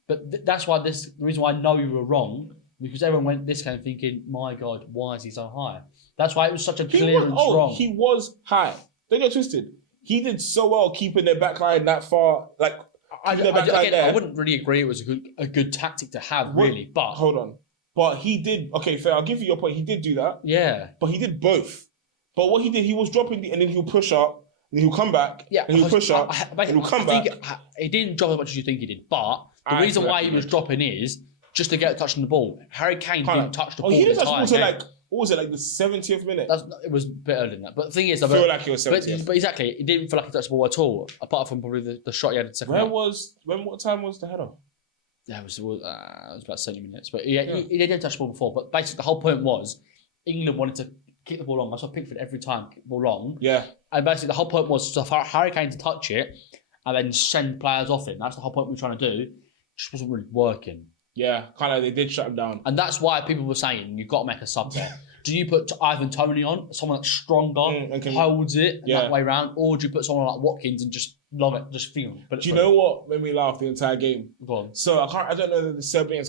But that's why the reason why I know you were wrong, because everyone went this game thinking, my God, why is he so high? That's why it was such a clearance wrong. He was high. Don't get twisted. He did so well keeping their backline that far. Like, I wouldn't really agree it was a good tactic to have, really. But hold on. But he did, okay, fair, I'll give you your point. He did do that. Yeah. But he did both. But what he did, he was dropping and then he'll push up, and he'll come back, and he'll push up, and he'll come back. He didn't drop as much as you think he did, but the reason why he was dropping is just to get a touch on the ball. Harry Kane didn't touch the ball. He didn't touch the ball until what was it, like the 70th minute? It was a bit earlier than that. But the thing is, I feel like it was 70th. But exactly, he didn't feel like he touched the ball at all, apart from probably the shot he had in the second half. What time was the header? Yeah, it was about 70 minutes. But he didn't touch the ball before. But basically, the whole point was England wanted to kick the ball long. I saw Pickford every time kick the ball long. Yeah. And basically, the whole point was for Harry Kane to touch it and then send players off it. That's the whole point we were trying to do. It just wasn't really working. Yeah, kind of. They did shut him down. And that's why people were saying, you've got to make a sub there. Do you put Ivan Toney on, someone that's stronger, holds it that way around, or do you put someone like Watkins and just log it, just feel? Do you know what made me laugh the entire game? Go on. So I don't know the Serbian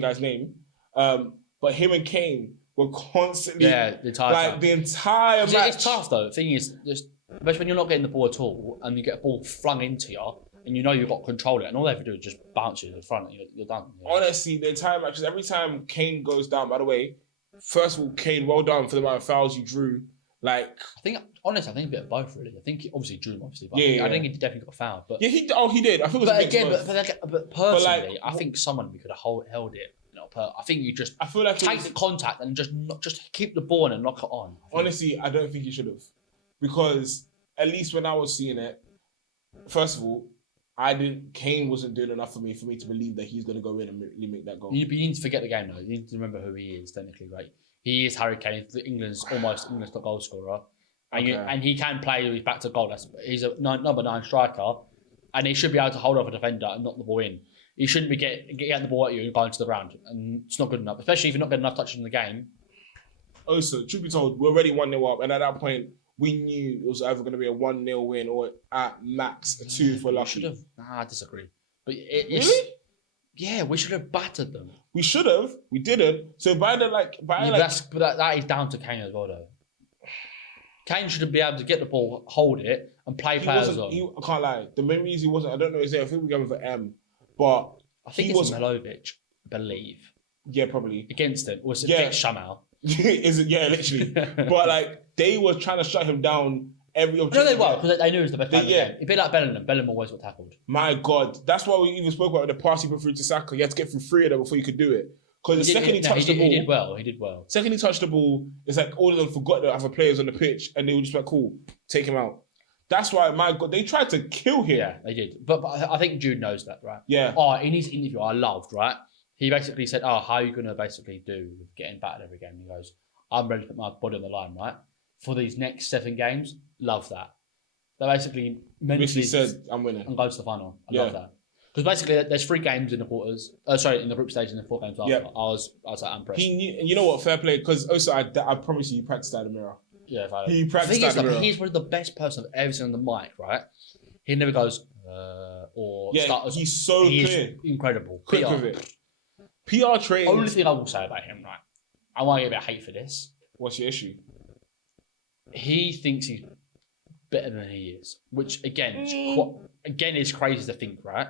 guy's name. But him and Kane were constantly the entire match. It's tough though. The thing is, especially when you're not getting the ball at all and you get a ball flung into you and you know you've got control of it, and all they have to do is just bounce you to the front and you're done. Yeah. Honestly, the entire match, every time Kane goes down, by the way, first of all, Kane, well done for the amount of fouls you drew. Like, I think a bit of both really. I think he obviously drew them, but I think he definitely got fouled. But he did. I think it was but personally, I think someone could have held it. I think you just take the contact and just keep the ball and knock it on. Honestly, I don't think you should have, because at least when I was seeing it, first of all, Kane wasn't doing enough for me to believe that he's going to go in and really make that goal. You need to forget the game though. You need to remember who he is technically, right? He is Harry Kane, England's top goal scorer, and he can play with his back to goal. He's a number 9 striker, and he should be able to hold off a defender and knock the ball in. He shouldn't be getting the ball at you and going to the ground, and it's not good enough, especially if you're not getting enough touches in the game. Also, truth be told, we're already 1-0 up, and at that point, we knew it was either going to be a 1-0 win or at max a 2 for lucky. I disagree. But really? Yeah, we should have battered them. We should have. We didn't. So that is down to Kane as well, though. Kane should be able to get the ball, hold it, and play players on. I can't lie. The main reason he wasn't, I don't know his name. I think we're going for M. But I think it's Milovic, I believe. Yeah, probably. Against him. Or was it Shamal? Literally. But they were trying to shut him down every opportunity. No, they were, because they knew he was the best player in the game. It'd be like Bellingham. Bellingham always got tackled. My God. That's why we even spoke about the pass he put through to Saka. You had to get through 3 of them before you could do it. Because the second he touched the ball... He did well. Second he touched the ball, it's like all of them forgot the other players on the pitch and they were just like, cool, take him out. That's why, my God, they tried to kill him. Yeah, they did. But I think Jude knows that, right? Yeah. In his interview, I loved, right? He basically said, how are you going to basically do with getting battered every game? He goes, I'm ready to put my body on the line, right? For these next 7 games, love that. They basically mentally said, I'm winning. And go to the final. I love that. Because basically, there's 3 games in the quarters. In the group stage and then 4 games after. Yep. I was like, I'm impressed. He knew, and you know what? Fair play. Because also, I promise you, he practiced that in the mirror. Yeah, he practiced that in the mirror. He's one of the best person I've ever seen on the mic, right? He never goes, or Yeah, starters. he's so clear. Incredible. Quick PR. with it. PR training. Only thing I will say about him, right? I want to get a bit of hate for this. What's your issue? He thinks he's better than he is, which again, is crazy to think, right?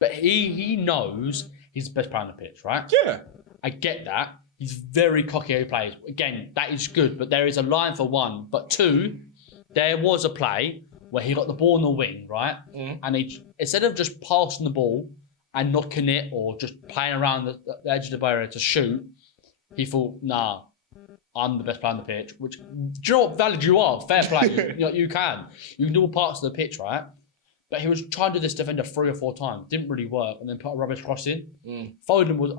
But he knows he's the best player on the pitch, right? Yeah. I get that. He's very cocky how he plays. Again, that is good, but there is a line for one. But two, there was a play where he got the ball on the wing, right? And he, instead of just passing the ball and knocking it or just playing around the edge of the barrier to shoot, he thought, nah, I'm the best player on the pitch. Which, do you know what valid you are? Fair play. You can do all parts of the pitch, right? But he was trying to do this defender 3 or 4 times. Didn't really work, and then put a rubbish cross in. Foden was.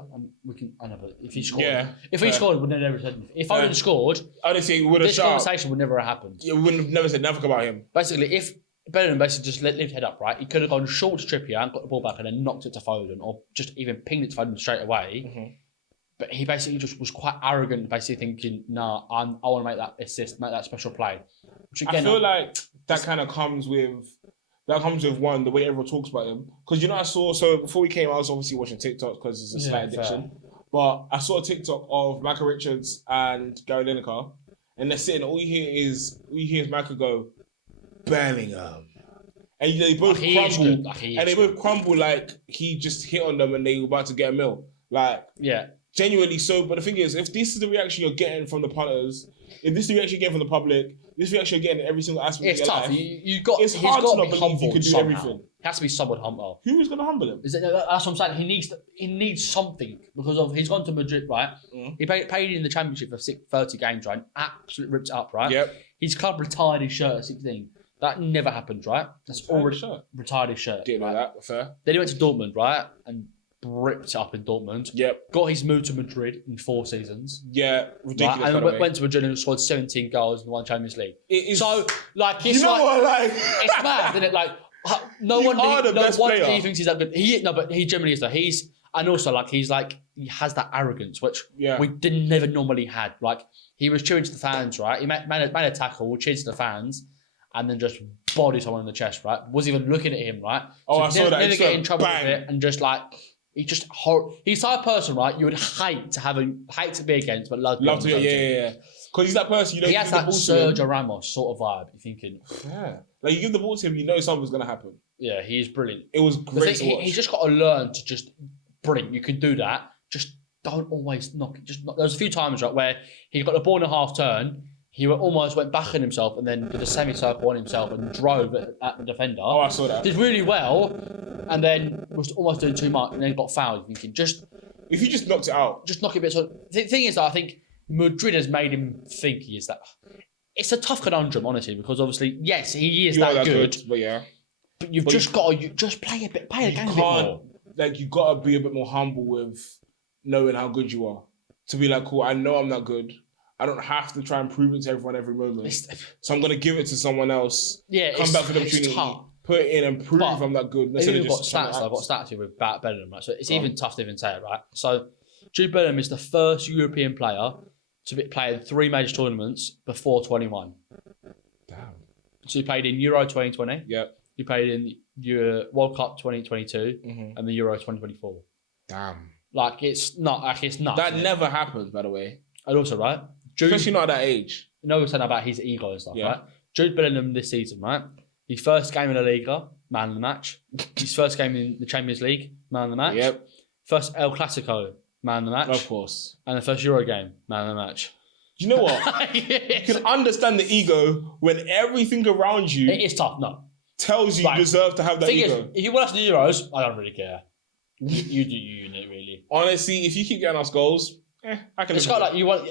I know, but if he scored, he scored, would never said. If Foden scored, honestly, would have. This conversation would never have happened. You wouldn't have never said nothing about him. Basically, if Bellingham basically just left his head up, right, he could have gone short to Trippier and got the ball back and then knocked it to Foden, or just even pinged it to Foden straight away. But he basically just was quite arrogant, basically thinking, "Nah, I want to make that assist, make that special play." Which again, I feel like that kind of comes with. That comes with one, the way everyone talks about him. Because, I saw, so before we came, I was obviously watching TikTok because it's a slight addiction. But I saw a TikTok of Micah Richards and Gary Lineker. And they're sitting, all you hear is Micah go, Birmingham. And they both crumble. And they both crumble like he just hit on them and they were about to get a meal. Like, genuinely so. But the thing is, if this is the reaction you're getting from the punters, if this is the reaction you're getting from the public, this is the reaction you're getting in every single aspect of your life. It's hard to not believe you could do everything. He has to be somewhat humble. Who is going to humble him? That's what I'm saying. He needs something because he's gone to Madrid, right? He played in the Championship for 30 games, right? Absolutely ripped it up, right? Yep. His club retired his shirt at 16. That never happened, right? That's already retired his shirt. Didn't know that. Fair. Then he went to Dortmund, right? And ripped it up in Dortmund. Yep. Got his move to Madrid in 4 seasons. Yeah, ridiculous. Right? And went to Madrid and scored 17 goals and won Champions League. So, like, it's it's mad, isn't it? Like, no one he thinks he's that good. But he generally is though. And also like he has that arrogance which we never normally had. Like he was cheering to the fans, right? He made a tackle, cheered to the fans, and then just bodied someone in the chest, right? Wasn't even looking at him, right? So I saw that. Never get in trouble with it, and just like. He's the type of person, right? You would hate to be against, but love to. Yeah. Because he's that person. He has that Sergio Ramos sort of vibe. You're thinking, like you give the ball to him, something's gonna happen. Yeah, he's brilliant. It was great to watch. He's just got to learn to just brilliant. You can do that. Just don't always knock it. There was a few times right where he got the ball in a half turn. He almost went back on himself and then did a semicircle on himself and drove at the defender. Oh, I saw that. Did really well, and then was almost doing too much and then got fouled. Thinking if you just knocked it out, just knock it a bit. So the thing is that I think Madrid has made him think he is that. It's a tough conundrum, honestly, because obviously, yes, he is that good, but you've just got to just play a game a bit more. Like you got to be a bit more humble with knowing how good you are. To be like, cool, I know I'm not good. I don't have to try and prove it to everyone every moment. So I'm going to give it to someone else. Yeah, come back with the opportunity, put it in and prove I'm that good. I've got stats here with Bellingham, right? So it's even tough to even say it, right? So Jude Bellingham is the first European player to play in 3 major tournaments before 21. Damn. So he played in Euro 2020. Yep. He played in World Cup 2022 and the Euro 2024. Damn. It's nuts. That never happens, by the way. And also, right? Especially not at that age. We're saying about his ego and stuff, right? Jude Bellingham this season, right? His first game in La Liga, man of the match. His first game in the Champions League, man of the match. Yep. First El Clasico, man of the match. Of course. And the first Euro game, man of the match. You know what? You can understand the ego when everything around you... It is tough, no. ...tells you deserve to have that ego. If you want us to do Euros, I don't really care. You do you, really. Honestly, if you keep getting us goals, I can... It's got like, you want...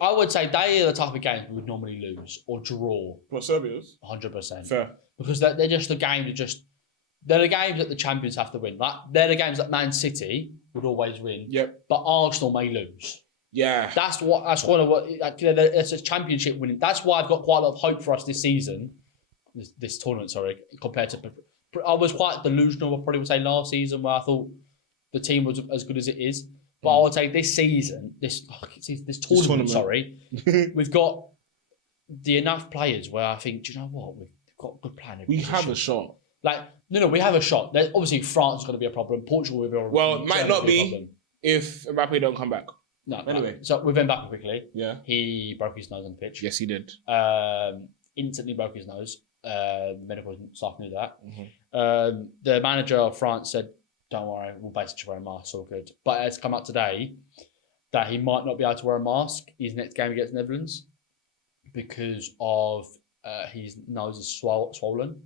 I would say they are the type of games we would normally lose or draw. What, Serbia's? 100%. Fair. Because they're just the game they're the games that the champions have to win. Like, they're the games that Man City would always win. Yep. But Arsenal may lose. Yeah. That's one of what it's a championship winning. That's why I've got quite a lot of hope for us this season. This tournament, sorry, compared to I was quite delusional, I probably would say last season where I thought the team was as good as it is. But I would say this season, this tournament, sorry, we've got enough players where I think, do you know what? got a good plan. We have a shot. Like, no, we have a shot. There's, obviously, France is going to be a problem. Portugal will be a problem. Well, it might not be if Mbappe don't come back. No, anyway. Right. So with Mbappe quickly. Yeah. He broke his nose on the pitch. Yes, he did. Instantly broke his nose. The medical staff knew that. Mm-hmm. The manager of France said, "Don't worry, we'll basically wear a mask. All good." But it's come out today that he might not be able to wear a mask his next game against Netherlands because of his nose is swollen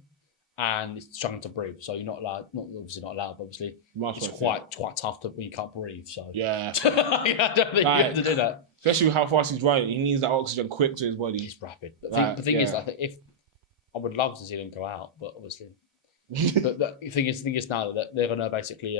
and he's struggling to breathe. So you're not allowed. Obviously not allowed. But obviously, it's quite tough when you can't breathe. So yeah, I don't think you have to do that. Especially with how fast he's running, he needs that oxygen quick to his body. He's rapid. The thing is, I think if I would love to see them go out, but obviously, but the thing is now that they're gonna basically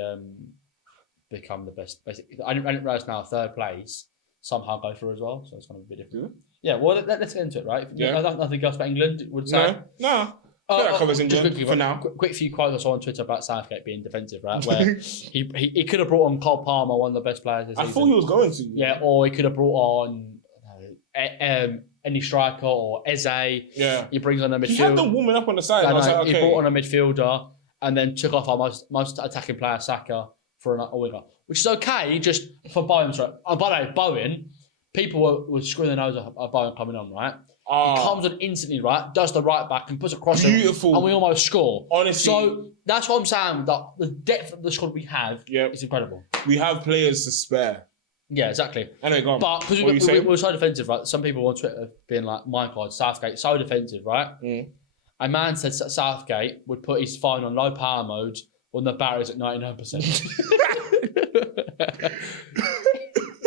become the best. Basically, I didn't realize now third place somehow go through as well, so it's gonna be a bit different. Yeah, well, let's get into it, right? Yeah. Nothing else about England would say. No. That covers England for now. Quick few quotes I saw on Twitter about Southgate being defensive, right? Where he could have brought on Cole Palmer, one of the best players this season. I thought he was going to. Yeah, or he could have brought on any striker or Eze. Yeah. He brings on a midfielder. He had them warming up on the side. I was like, okay. He brought on a midfielder and then took off our most attacking player, Saka, for a winger. Which is okay, just for Bowen's right. Oh, by the way, Bowen, people were screwing their nose at Bowen coming on, right? He comes on instantly, right? Does the right back and puts a cross in, and we almost score. Honestly, so that's what I'm saying. That the depth of the squad we have is incredible. We have players to spare. Yeah, exactly. Anyway, go on. But because we're so defensive, right? Some people on Twitter being like, "My God, Southgate so defensive, right?" Mm. A man said Southgate would put his phone on low power mode when the battery's at 99%.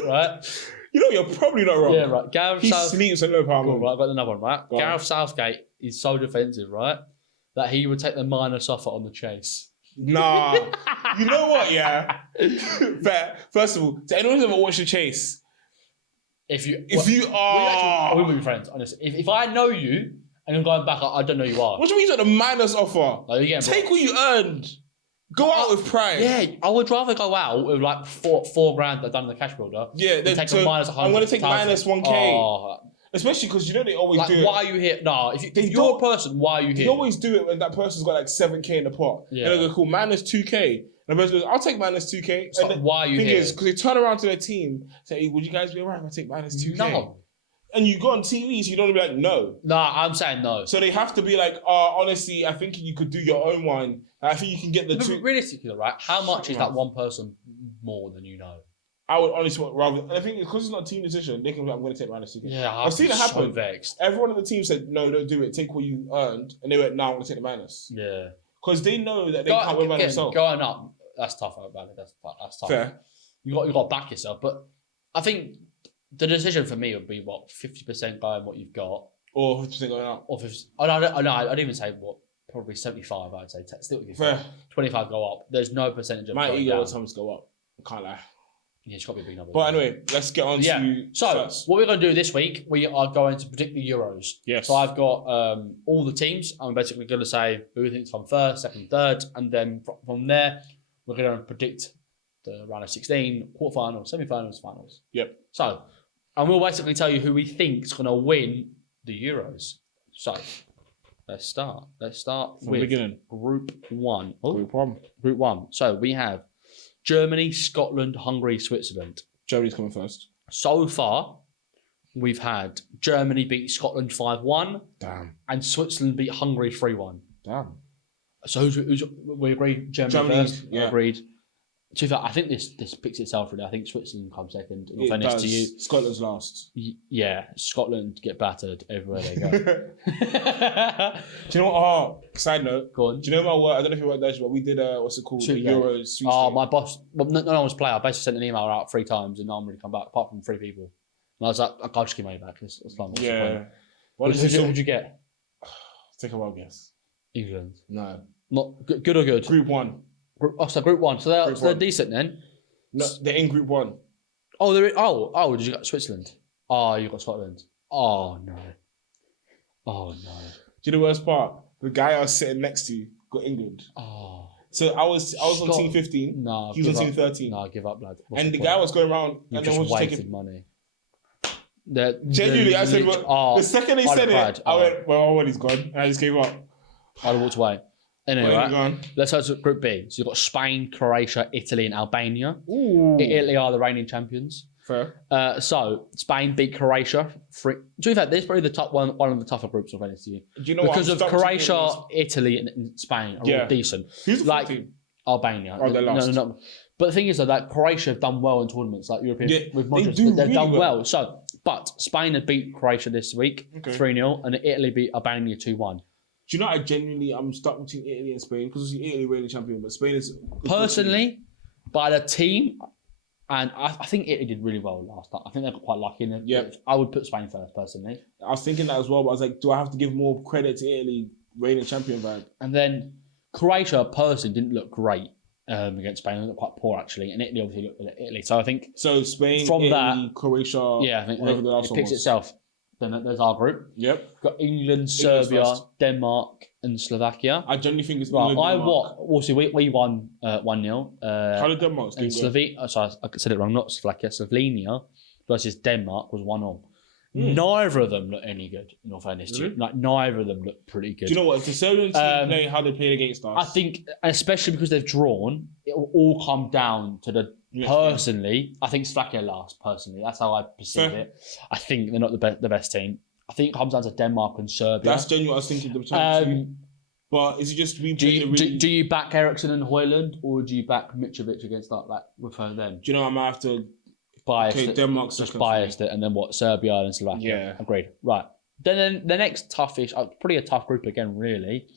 Right. You know, you're probably not wrong. Yeah, right. Gareth sleeps at low power mode. Right, I've got another one, right? Gareth Southgate is so defensive, right, that he would take the minus offer on the chase. Nah. You know what, yeah? Fair. First of all, to anyone who's ever watched The Chase, if you are... We will be friends, honestly. If I know you and I'm going back, I don't know who you are. What do you mean you got the minus offer? No, you're getting Take what you earned. Go out with pride. Yeah, I would rather go out with like $4 grand that I've done in the cash builder. Yeah, take so a minus 100. I'm going to take minus 1K. Oh. Especially because you know they always do it. Why are you here? No, if you're a person, why are you here? They always do it when that person's got like 7K in the pot. Yeah. And they go, cool, minus 2K. And the person goes, I'll take minus 2K. So and why are you here? The thing is, because they turn around to their team, say, hey, would you guys be alright if I take minus 2K? No. And you go on TV, so you don't be like, no. Nah, I'm saying no. So they have to be like, honestly, I think you could do your own one. I think you can get the two. Realistically, right? How much is that one person more than you know? I would honestly rather. And I think because it's not a team decision, they can be like, I'm going to take minus 2K. Yeah, I've seen it happen. So vexed. Everyone on the team said, no, don't do it. Take what you earned. And they went, no, I'm going to take the minus. Yeah. Because they know that they can't win by themselves. Going up, that's tough about it. That's tough. Fair. You got to back yourself. But I think the decision for me would be, 50% going what you've got. Or 50% going up. Or 50, I'd even say, probably 75, I'd say. Still would be fair. 25 go up. There's no percentage of my ego will sometimes go up. I can't lie. Yeah, it's got to be a big number. But anyway, let's get on to... So, what we're going to do this week, we are going to predict the Euros. Yes. So I've got all the teams. I'm basically going to say who we think's from first, second, third. And then from there, we're going to predict the round of 16, quarterfinals, semi-finals, finals. Yep. So, and we'll basically tell you who we think's going to win the Euros. So... Let's start with Group 1. Oh, Group 1. So we have Germany, Scotland, Hungary, Switzerland. Germany's coming first. So far, we've had Germany beat Scotland 5-1. Damn. And Switzerland beat Hungary 3-1. Damn. So we agree Germany first? Yeah. Agreed. I think this picks itself really. I think Switzerland comes second. In fairness to you. Scotland's last. Yeah, Scotland get battered everywhere they go. Do you know what? Side note. Go on. Do you know my work? I don't know if you worked there, but we did what's it called? The Euros. My boss. Well, no one was player. I basically sent an email out 3 times and no one really come back apart from 3 people. And I was like, I'll just give money back. It's fun. Yeah. Who'd you get? Take a wild guess. England. No. Not good or good? Group 1. So Group 1. So they're decent then. No, they're in Group 1. Oh, they're in, oh. Did you got Switzerland? Oh, you got Scotland. Oh no. Do you know the worst part? The guy I was sitting next to got England. Oh. So I was on team 15. No, he was on team 13. No, give up, lad. And the guy was going around and then was wasted taking money. Genuinely, I said, the second they said it, I went, well, he's gone. And I just gave up. I'd have walked away. Anyway, Where you right? going? Let's go to Group B. So you've got Spain, Croatia, Italy, and Albania. Ooh. Italy are the reigning champions. Fair. So Spain beat Croatia. To be fair, this is probably the top one of the tougher groups of any to you. Do you know because what? of Croatia, Italy, and Spain are all decent. Who's the like team? Albania. Oh, they're last. No. But the thing is, though, that Croatia have done well in tournaments like European with Modric. They've really done well. So, but Spain had beat Croatia this week 3-0, and Italy beat Albania 2-1. Do you know? I'm stuck between Italy and Spain because Italy reigning champion, but Spain is personally by the team. And I think Italy did really well last time. I think they got quite lucky in it. Yeah. I would put Spain first, personally. I was thinking that as well, but I was like, do I have to give more credit to Italy reigning champion vibe? And then Croatia, personally, didn't look great against Spain. They looked quite poor, actually. And Italy obviously looked at Italy. So I think... So Spain, from Italy, Croatia... Yeah, I think it picks itself. Then there's our group. Yep. We've got England, Serbia, Denmark, and Slovakia. I generally think it's right. England, We won 1-0. How did Denmark do? And Slovenia. Sorry, I said it wrong. Not Slovakia. Slovenia versus Denmark was 1-1. Neither of them looked any good. In all fairness, to you. Like neither of them looked pretty good. Do you know what? If the Serbian team play how they played against us, I think, especially because they've drawn, it will all come down to the. Personally, I think Slovakia last. Personally, that's how I perceive it. I think they're not the best team. I think it comes down to Denmark and Serbia. That's genuine. I was thinking the two. But is it just do you back Eriksson and Højlund, or do you back Mitrovic against like with her then? Do you know I might have to bias Denmark just biased it, and then what? Serbia and Slovakia. Yeah, agreed. Right. Then the next toughish, pretty a tough group again, really.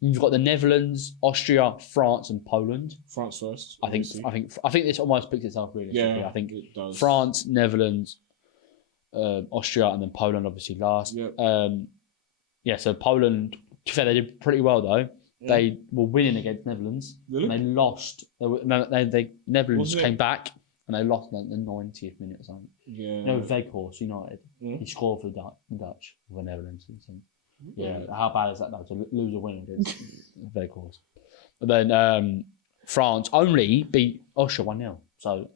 You've got the Netherlands, Austria, France, and Poland. France first. I think this almost picks itself really. Yeah, I think it does. France, Netherlands, Austria, and then Poland obviously last. Yep. So Poland, to be fair, they did pretty well though. They were winning against Netherlands. Really? And they lost. Netherlands came back and they lost in the 90th minute or something. Yeah. Weghorst United. He scored for the Dutch for the Netherlands. Yeah, how bad is that though, to lose a win against Weghorst? But then France only beat Austria 1-0. So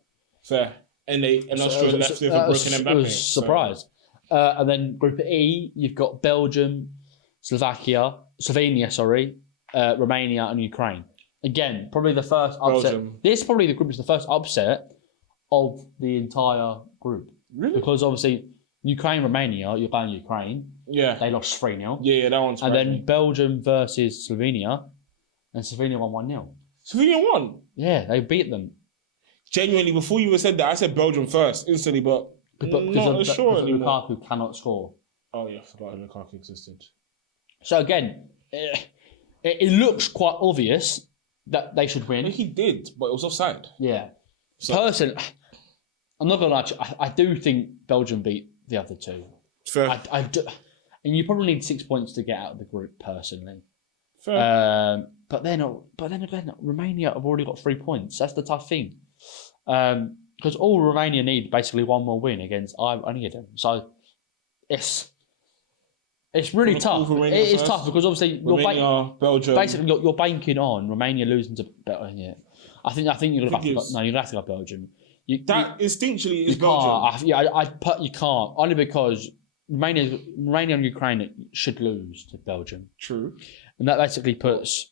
fair. And Austria left with a broken Mbappe. It was a surprise. And then Group E, you've got Belgium, Slovenia, Romania, and Ukraine. Again, probably the first upset. Belgium. This probably the group is the first upset of the entire group. Really? Because obviously Ukraine, Romania, you're going Ukraine. Yeah. They lost 3-0. Yeah, that one's. And then Belgium versus Slovenia, and Slovenia won 1-0. Slovenia won? Yeah, they beat them. Genuinely, before you said that, I said Belgium first instantly, but not sure anymore. Lukaku cannot score. Oh yeah, I forgot Lukaku existed. So again, it looks quite obvious that they should win. I think he did, but it was offside. Yeah. So, personally, I'm not gonna lie to you, I do think Belgium beat the other two. Fair. I do, and you probably need 6 points to get out of the group, personally. Fair. But then again, Romania have already got 3 points. That's the tough thing. Because all Romania need basically one more win against any of them. So it's really tough. It is tough because obviously Belgium. Basically you're banking on Romania losing to Belgium. Yeah. I think you're gonna have to go Belgium. Instinctually is Belgium. You can't only because Romania and Ukraine should lose to Belgium. True. And that basically puts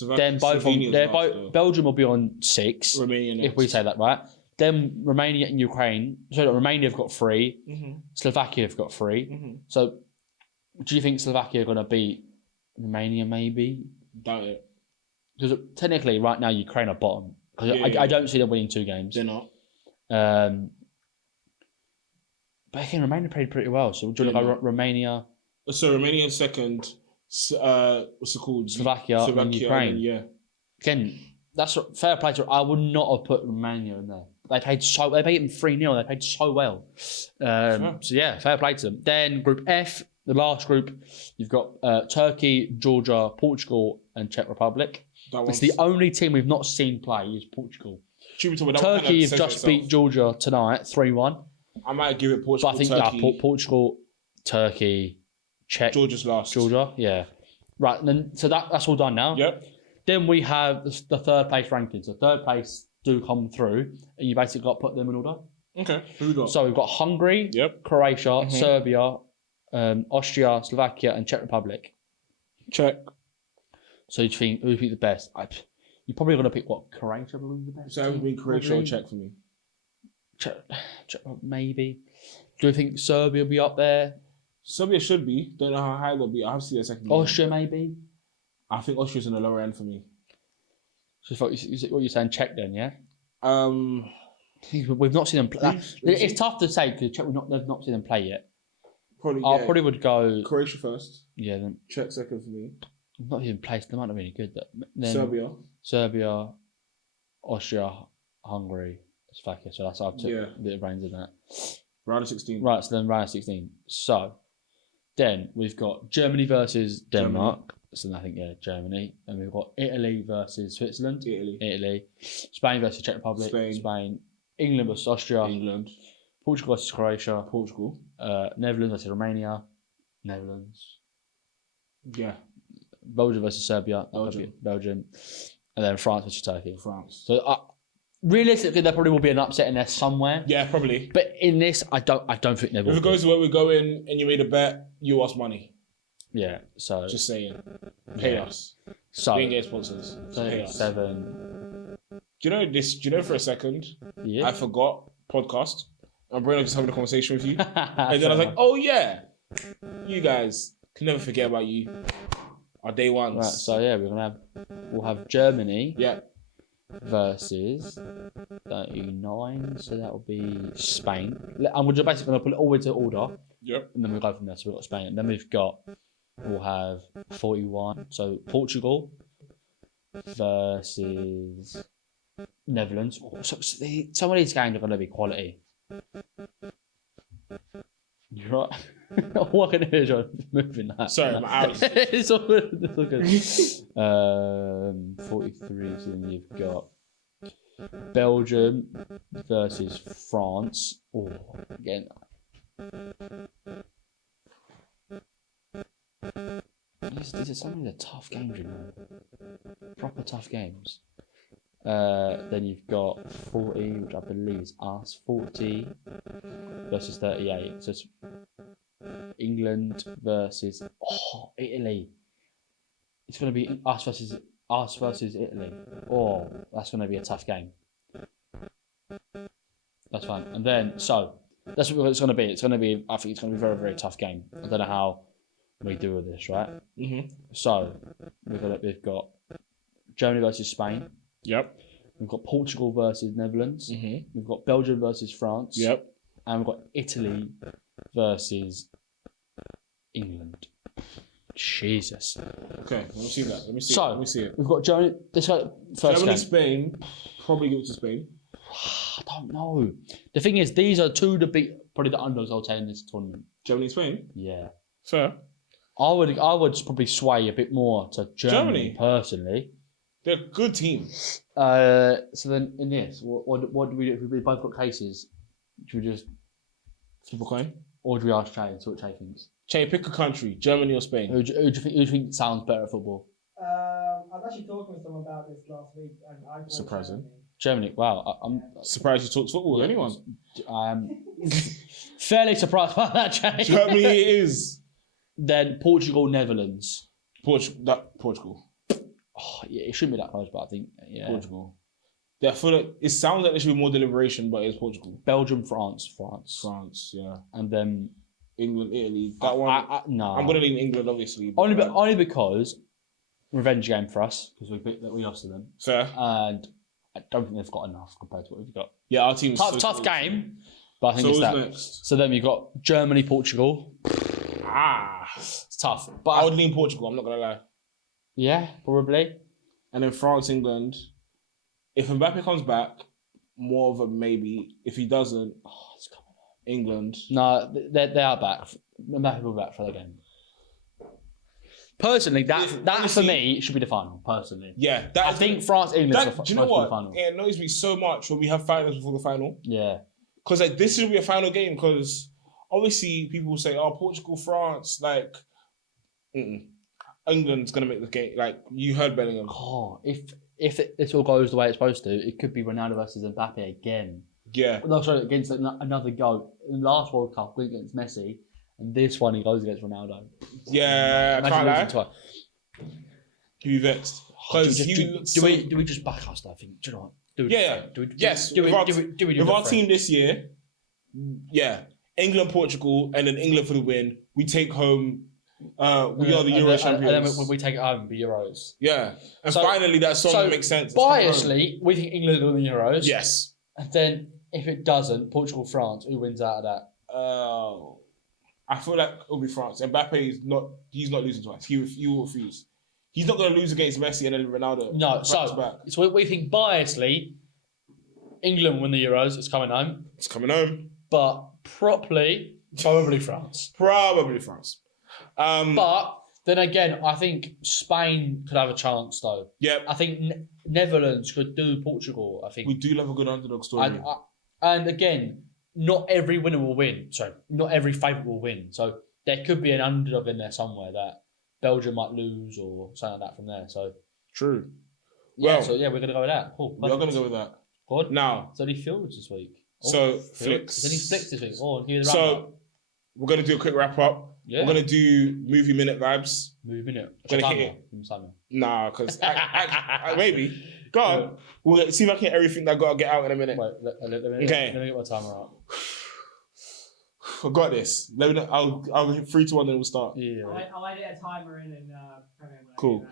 them both on. Belgium will be on 6. Romania next. If we say that right. Then Romania and Ukraine. So Romania have got 3. Mm-hmm. Slovakia have got 3. Mm-hmm. So do you think Slovakia are going to beat Romania? Maybe. Doubt it. Because technically, right now Ukraine are bottom. I don't see them winning 2 games. They're not. But again, Romania played pretty well. So do you look at Romania? So Romania second. What's it called? Slovakia and Ukraine. Yeah. Again, that's fair play to. I would not have put Romania in there. They beat them 3-0. They played so well. So yeah, fair play to them. Then Group F, the last group, you've got Turkey, Georgia, Portugal, and Czech Republic. It's the only team we've not seen play is Portugal. Turkey have just beat Georgia tonight, 3-1. I might give it Portugal. But I think Portugal, Turkey, Czech. Georgia's last. Georgia, yeah. Right, and then so that's all done now. Yep. Then we have the third place rankings. So third place do come through, and you basically got to put them in order. Okay. Who we got? So we've got Hungary, Croatia, Serbia, Austria, Slovakia, and Czech Republic. Czech. So you think who would be the best? You're probably gonna pick what Croatia will be the best. So it would be Croatia or Czech for me. Czech, maybe. Do you think Serbia will be up there? Serbia should be. Don't know how high they'll be. I have to see their second game. Austria, maybe. I think Austria's in the lower end for me. So what you're saying, Czech then, yeah? We've not seen them play. It's tough to say because they've not seen them play yet. Probably would go Croatia first. Yeah, then Czech second for me. Not even placed. They might not be any good. Then Serbia, Austria, Hungary, Slovakia. So that's I've took a bit of brains in that. Round of 16. Right, so then round of 16. So then we've got Germany versus Denmark. So I think Germany. And we've got Italy versus Switzerland. Italy. Spain versus Czech Republic. Spain. England versus Austria. England. Portugal versus Croatia. Portugal. Netherlands versus Romania. Netherlands. Yeah. Belgium versus Serbia. Belgium. And then France versus Turkey. So realistically, there probably will be an upset in there somewhere. Yeah, probably. But in this, I don't think there will. If it goes to where we're going and you made a bet, you lost money. Yeah. So just saying, pay us. So we ain't get sponsors. Pay us. 7. Do you know this? Do you know for a second? Yeah. I forgot podcast. I'm bringing just having a conversation with you, and then I was like, "Oh yeah, you guys can never forget about you." Our day ones. Right. So yeah, we'll have Germany. Yeah. Versus 39, so that will be Spain. And we're just basically going to put it all into order. Yep. And then we'll go from there. So we've got Spain. And then we'll have 41. So Portugal versus Netherlands. Oh, so some of these games are going to be quality. You're right. What can I do is moving that. Sorry, my eyes. It's all good. It's all good. 43. So then you've got Belgium versus France. Oh, again. These are some of the tough games, you know. Proper tough games. Then you've got 40, which I believe is us. 40 versus 38. So it's England versus Italy. It's going to be us versus Italy. Oh, that's going to be a tough game. That's fine. And then that's what it's going to be. I think it's going to be a very, very tough game. I don't know how we do with this, right? Mm-hmm. So we've got Germany versus Spain. Yep. We've got Portugal versus Netherlands. Mm-hmm. We've got Belgium versus France. Yep. And we've got Italy versus England. Jesus. Okay, let me see that. Let me see it. We've got Germany. Germany, Spain. Probably give it to Spain. I don't know. The thing is, these are probably the underdogs I'll take in this tournament. Germany, Spain. Yeah. Fair. I would probably sway a bit more to Germany. Personally. They're a good team. So then in this, what do we do? If we both got cases, should we just flip a coin? Or do we ask Che, see what Che thinks? Che, pick a country, Germany or Spain. Who do you think sounds better at football? I've actually talked with someone about this last week, and I surprising. Germany. Wow, I'm surprised you talked football with anyone. I'm fairly surprised by that, Che. Germany it is. Then Portugal, Netherlands. Portugal. Oh, yeah, it shouldn't be that close, but I think Portugal. Yeah, it sounds like there should be more deliberation, but it's Portugal. Belgium, France, yeah, and then England, Italy. That one. No, I'm gonna lean England, obviously. Only because revenge game for us because we lost to them. Fair. And I don't think they've got enough compared to what we've got. Yeah, our team's tough game, but I think it's that. Next? So then we got Germany, Portugal. It's tough, but I would lean Portugal. I'm not gonna lie. Yeah, probably. And then France, England. If Mbappe comes back, more of a maybe. If he doesn't, it's coming up. England. No, they are back. Mbappe will be back for the game. Personally, that for me should be the final. Personally, yeah, I think France, England. Do you know what? It annoys me so much when we have finals before the final. Yeah, because this should be a final game. Because obviously people will say, "Oh, Portugal, France," like. England's gonna make the game. Like you heard Bellingham. Oh, if this all goes the way it's supposed to, it could be Ronaldo versus Mbappe again. Yeah. No, sorry, against another goat. In the last World Cup, we against Messi, and this one he goes against Ronaldo. Yeah, I can't lie. He'll be vexed. Because do we just back us? I think. Do you know what? With our team this year, England, Portugal, and then England for the win. We take home. We are the Euro champions. And then we take it home, the Euros. Yeah, and finally that song makes sense. Biasly, we think England will win the Euros. Yes. And then if it doesn't, Portugal, France, who wins out of that? I feel like it'll be France. Mbappe is not. He's not losing twice. He will refuse. He's not going to lose against Messi and then Ronaldo. No, so we think biasly, England win the Euros. It's coming home. It's coming home. But probably France. Probably France. But then again, I think Spain could have a chance though. Yeah. I think Netherlands could do Portugal. I think we do love a good underdog story. And again, not every winner will win. So not every favourite will win. So there could be an underdog in there somewhere that Belgium might lose or something like that from there. So true. Yeah. We're gonna go with that. Cool. We're gonna go with that. Good. Now. So any Fields this week? Flicks. Is any Flicks this week? Give me the so we're gonna do a quick wrap up. Yeah. We're gonna do movie minute vibes. Movie minute. Gonna hit it. Nah, because maybe. Go on. We'll see if I can get everything that I gotta get out in a minute. Wait, let me get my timer out. I got this. Let me know. I'll hit 3, 2, 1, then we'll start. Yeah. I'll edit a timer in and cool.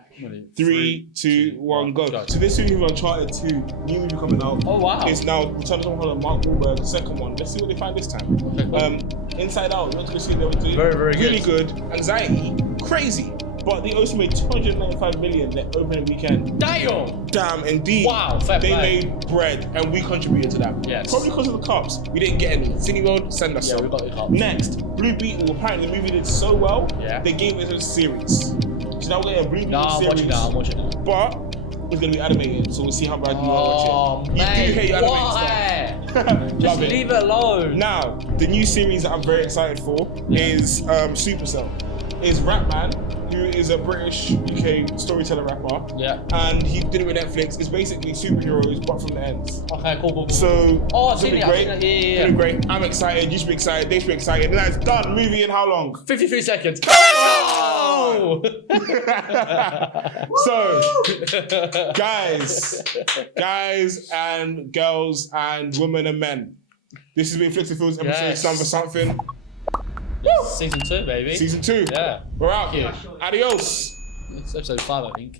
3, 2, 1, go. So this movie, Uncharted 2, new movie coming out. Oh wow! It's now Return of the Mark Wahlberg, the second one. Let's see what they find this time. Okay, cool. Inside Out. Went to go see the other day. Very really good. Anxiety, crazy. But they also made 295 million their opening weekend. Damn, indeed. Wow, fair They play. made bread and we contributed to that. Yes. Probably because of the cups. We didn't get any. Cineworld, send us some. We got the cups. Next, Blue Beetle. Apparently the movie did so well, they gave it a series. So now we're getting a Blue Beetle series. I'm watching that. But it's going to be animated, so we'll see how bad you are watching. Man, you do hate animated stuff. Just leave it alone. Now, the new series that I'm very excited for is Supercell. It's Rapman, who is a British UK storyteller rapper. Yeah. And he did it with Netflix. It's basically superheroes, but from the ends. Okay, cool. So, I've seen it. It's gonna be great. I'm excited. You should be excited. They should be excited. And that's done. Movie in how long? 53 seconds. Oh! So, guys and girls and women and men, this has been FlicksnFields episode Stand for Something. Season 2, baby. Season 2. Yeah. We're out. Adios. It's episode 5, I think.